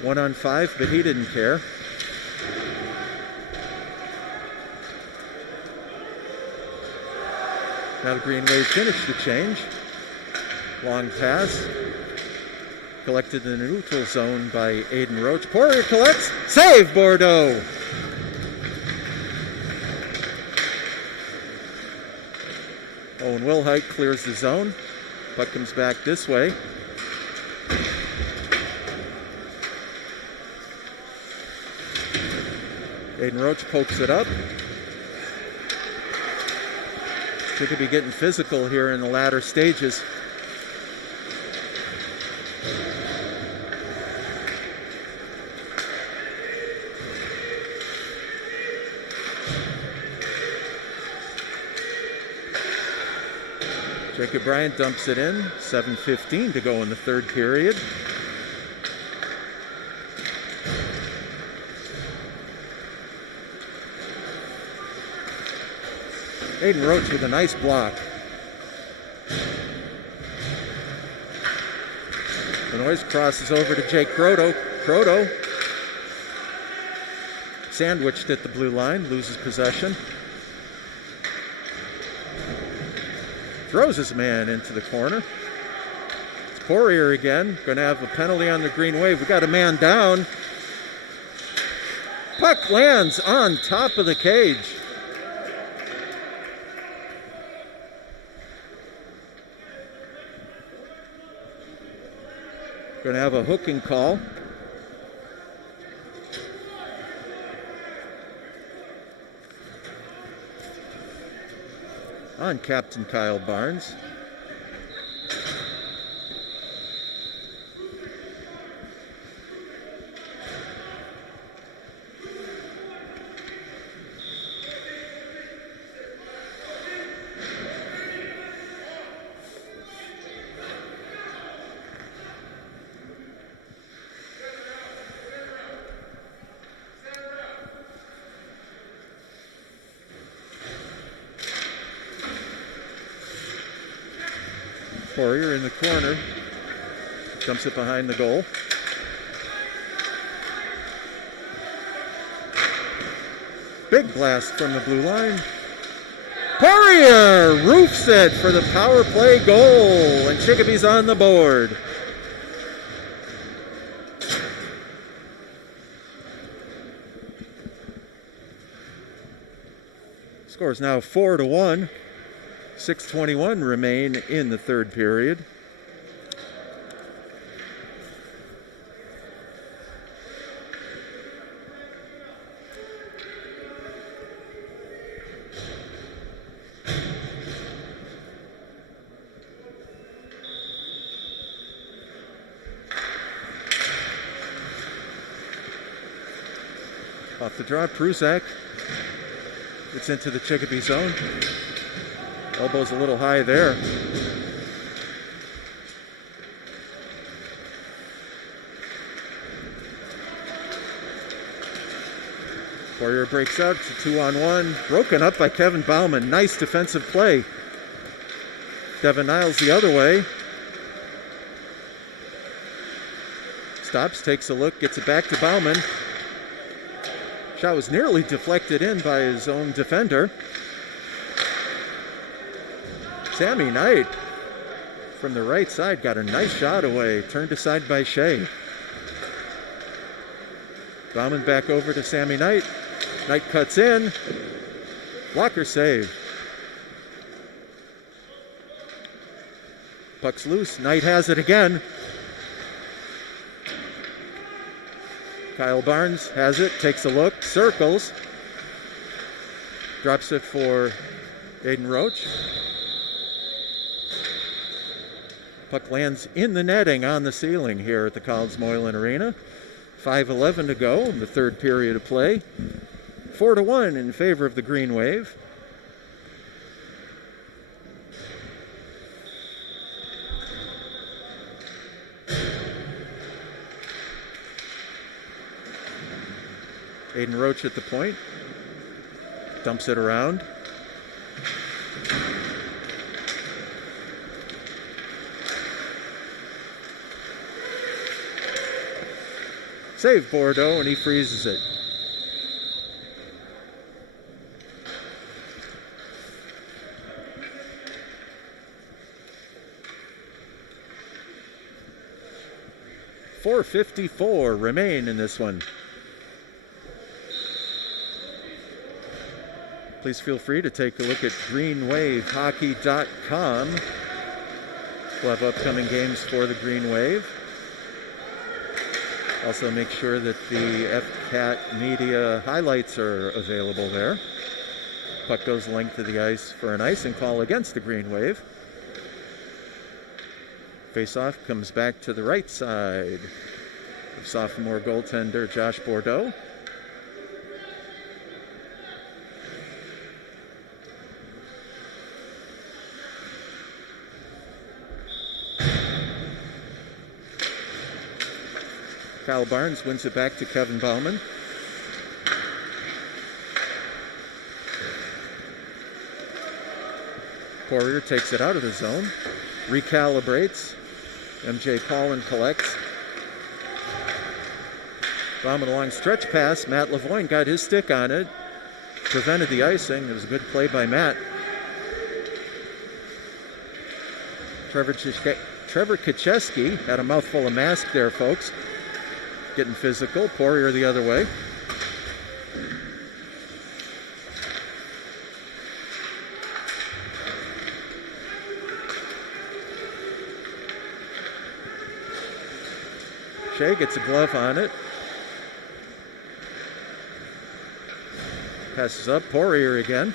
1-on-5, but he didn't care. Now the Green Wave finished the change. Long pass. Collected in the neutral zone by Aiden Roach. Poirier collects. Save, Bordeaux! Owen Wilhite clears the zone. Puck comes back this way. Aiden Roach pokes it up. Chicopee getting physical here in the latter stages. Jacob Bryant dumps it in. 7:15 to go in the third period. Aiden Roach with a nice block. The noise crosses over to Jake Croto. Croto sandwiched at the blue line, loses possession. Throws his man into the corner. It's Poirier again. Going to have a penalty on the Green Wave. We got a man down. Puck lands on top of the cage. Going to have a hooking call. On Captain Kyle Barnes. Poirier in the corner, dumps it behind the goal. Big blast from the blue line. Poirier roofs it for the power play goal, and Chicopee's on the board. Score is now 4-1. 6:21 remain in the third period. Off the draw, Prusak. It's into the Chicopee zone. Elbow's a little high there. Poirier breaks out to 2-on-1. Broken up by Kevin Bauman. Nice defensive play. Devin Niles the other way. Stops, takes a look, gets it back to Bauman. Shot was nearly deflected in by his own defender. Sammy Knight from the right side got a nice shot away. Turned aside by Shea. Bauman back over to Sammy Knight. Knight cuts in. Blocker save. Puck's loose. Knight has it again. Kyle Barnes has it, takes a look, circles, drops it for Aiden Roach. Puck lands in the netting on the ceiling here at the Collins Moylan Arena. 5:11 to go in the third period of play. 4-1 in favor of the Green Wave. Aiden Roach at the point. Dumps it around. Save Bordeaux, and he freezes it. .454 remain in this one. Please feel free to take a look at greenwavehockey.com. We'll have upcoming games for the Green Wave. Also make sure that the FCAT media highlights are available there. Puck goes length of the ice for an icing call against the Green Wave. Face-off comes back to the right side of sophomore goaltender Josh Bordeaux. Kyle Barnes wins it back to Kevin Bauman. Poirier takes it out of the zone, recalibrates. MJ Paulin collects. Bauman along stretch pass. Matt Lavoine got his stick on it, prevented the icing. It was a good play by Matt. Trevor Kacheski had a mouthful of mask there, folks. Getting physical. Poirier the other way. Shea gets a glove on it. Passes up. Poirier again.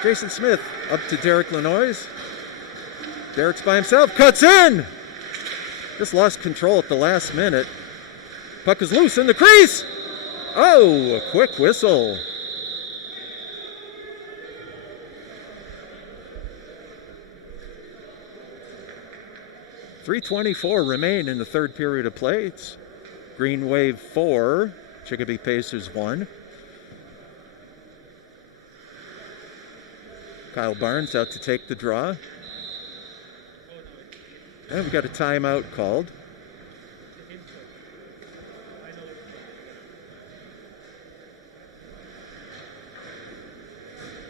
Jason Smith up to Derek Lanois. Derek's by himself, cuts in! Just lost control at the last minute. Puck is loose in the crease! Oh, a quick whistle. .324 remain in the third period of play. It's Green Wave 4, Chicopee Pacers 1. Kyle Barnes out to take the draw. And we got a timeout called.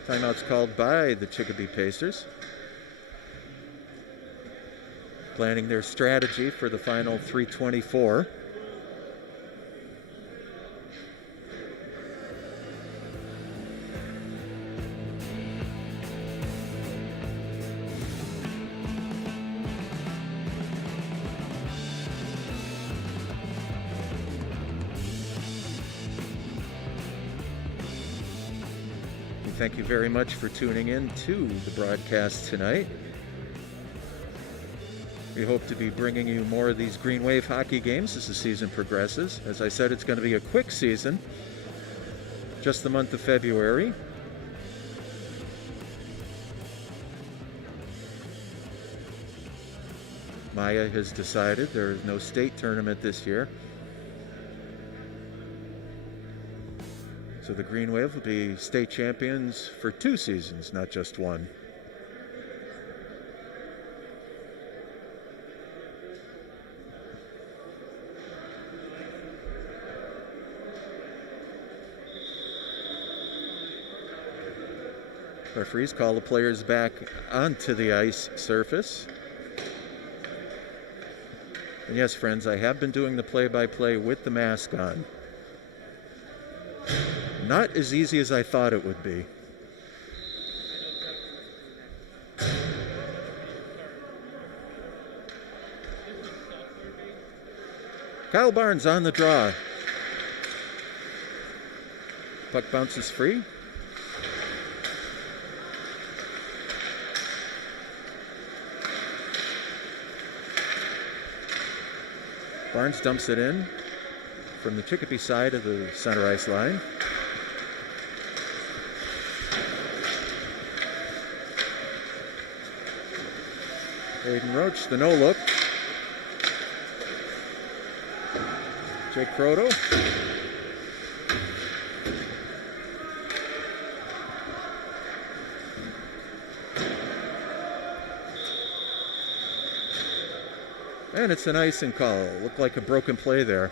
Timeout's called by the Chicopee Pacers. Planning their strategy for the final 3:24. Thank you very much for tuning in to the broadcast tonight. We hope to be bringing you more of these Green Wave hockey games as the season progresses. As I said, it's going to be a quick season, just the month of February. Maya has decided there is no state tournament this year. So the Green Wave will be state champions for 2 seasons, not just 1. Referees call the players back onto the ice surface. And yes, friends, I have been doing the play-by-play with the mask on. Not as easy as I thought it would be. Kyle Barnes on the draw. Puck bounces free. Barnes dumps it in from the Chicopee side of the center ice line. Aiden Roach, the no-look. Jake Croto. And it's an icing call. Looked like a broken play there.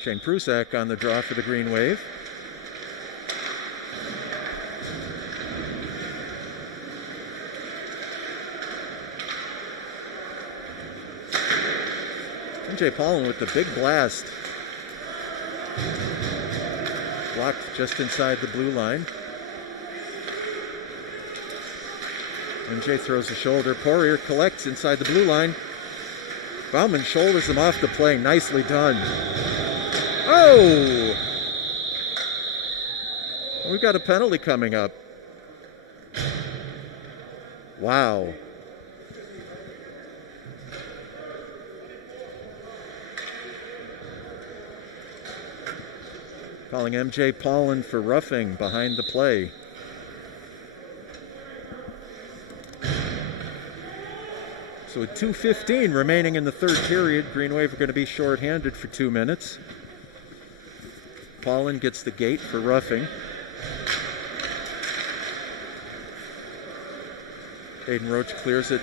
Shane Prusak on the draw for the Green Wave. MJ Paulin with the big blast. Blocked just inside the blue line. MJ throws a shoulder. Poirier collects inside the blue line. Bauman shoulders him off the play. Nicely done. Oh! We've got a penalty coming up. Wow. Calling MJ Paulin for roughing behind the play. So with 2:15 remaining in the third period, Green Wave are going to be shorthanded for 2 minutes. Paulin gets the gate for roughing. Aiden Roach clears it.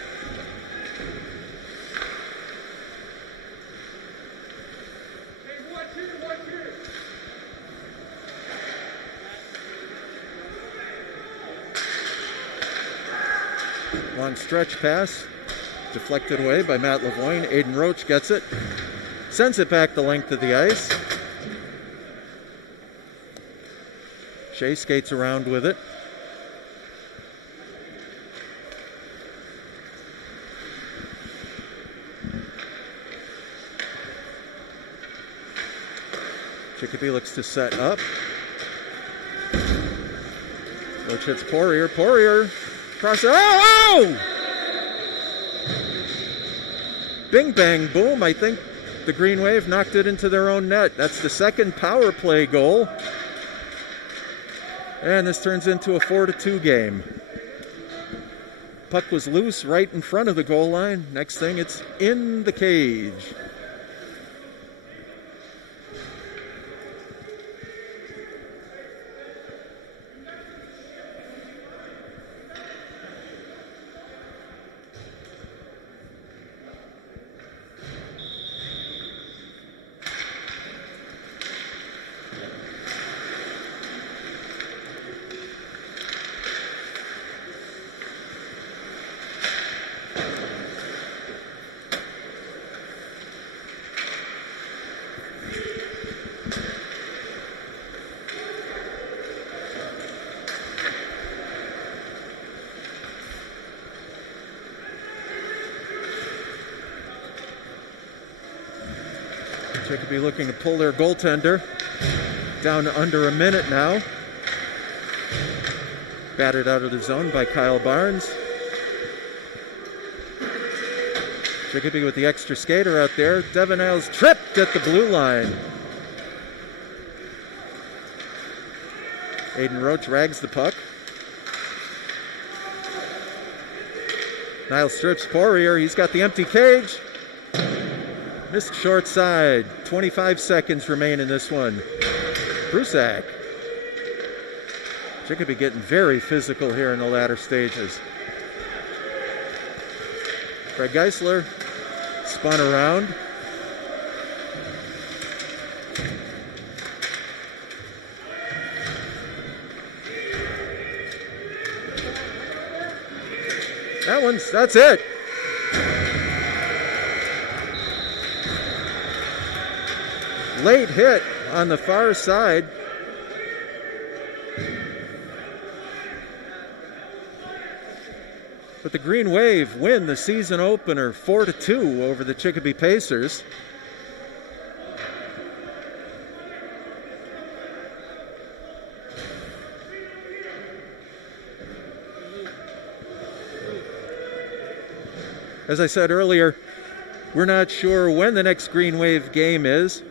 Long stretch pass, deflected away by Matt Lavoine. Aiden Roach gets it, sends it back the length of the ice. Shea skates around with it. Chicopee looks to set up. Roach hits Poirier. Poirier cross. Oh! Bing, bang, boom. I think the Green Wave knocked it into their own net. That's the second power play goal. And this turns into a 4-2 game. Puck was loose right in front of the goal line. Next thing, it's in the cage. Chicopee looking to pull their goaltender down to under a minute now. Batted out of the zone by Kyle Barnes. Chicopee with the extra skater out there. Devin Isles tripped at the blue line. Aiden Roach rags the puck. Niles strips Poirier. He's got the empty cage. Missed short side. 25 seconds remain in this one. Prusak. Chicopee getting very physical here in the latter stages. Craig Geisler spun around. That's it. Late hit on the far side. But the Green Wave win the season opener 4-2 over the Chicopee Pacers. As I said earlier, we're not sure when the next Green Wave game is.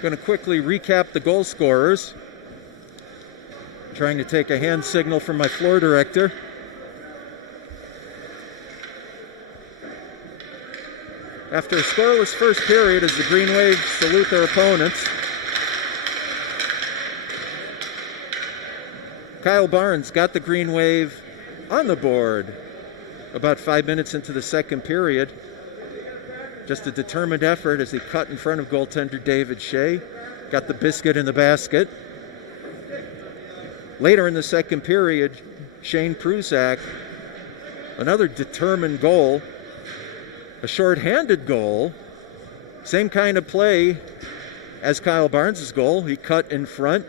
Going to quickly recap the goal scorers. Trying to take a hand signal from my floor director. After a scoreless first period as the Green Wave salute their opponents, Kyle Barnes got the Green Wave on the board about 5 minutes into the second period. Just a determined effort as he cut in front of goaltender David Shea. Got the biscuit in the basket. Later in the second period, Shane Prusak, another determined goal. A short-handed goal. Same kind of play as Kyle Barnes' goal. He cut in front.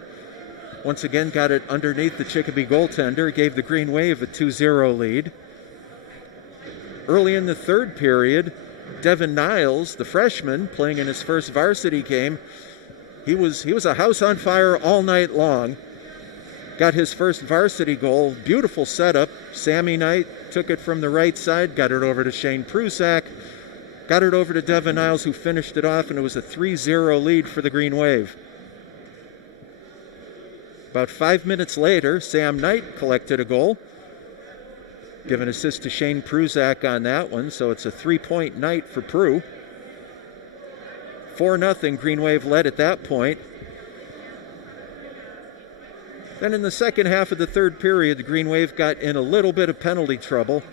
Once again got it underneath the Chicopee goaltender. Gave the Green Wave a 2-0 lead. Early in the third period, Devin Niles, the freshman, playing in his first varsity game, he was a house on fire all night long. Got his first varsity goal. Beautiful setup. Sammy Knight took it from the right side, got it over to Shane Prusak, got it over to Devin Niles, who finished it off, and it was a 3-0 lead for the Green Wave. About 5 minutes later, Sam Knight collected a goal. Give an assist to Shane Prusak on that one, so it's a 3-point night for Prue. 4-0, Green Wave led at that point. Then in the second half of the third period, the Green Wave got in a little bit of penalty trouble.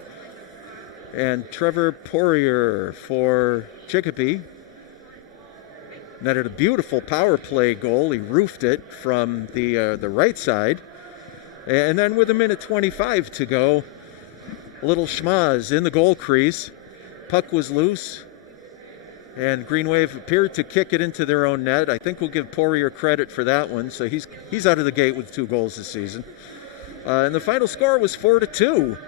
And Trevor Poirier for Chicopee netted a beautiful power play goal. He roofed it from the right side. And then with 1:25 to go, a little schmaz in the goal crease. Puck was loose, and Green Wave appeared to kick it into their own net. I think we'll give Poirier credit for that one. So he's out of the gate with 2 goals this season. And the final score was 4-2.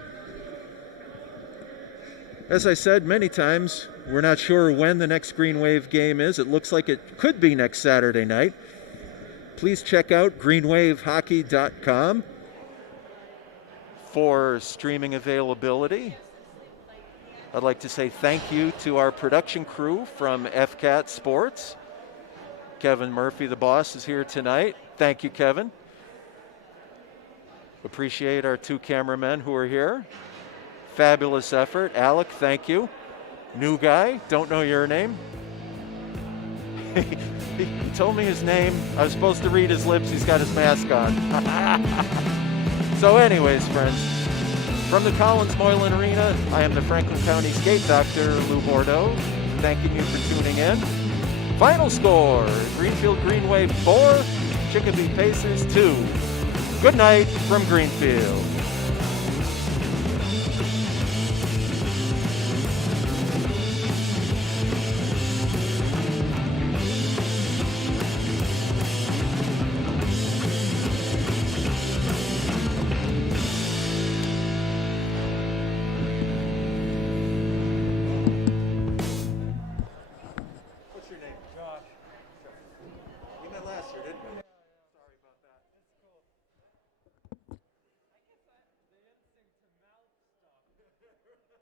As I said many times, we're not sure when the next Green Wave game is. It looks like it could be next Saturday night. Please check out greenwavehockey.com for streaming availability. I'd like to say thank you to our production crew from FCAT Sports. Kevin Murphy, the boss, is here tonight. Thank you, Kevin. Appreciate our 2 cameramen who are here. Fabulous effort. Alec, thank you. New guy, don't know your name. He told me his name. I was supposed to read his lips. He's got his mask on. So anyways, friends, from the Collins Moylan Arena, I am the Franklin County Skate Doctor, Lou Bordeaux, thanking you for tuning in. Final score, Greenfield Green Wave 4, Chicopee Pacers 2. Good night from Greenfield.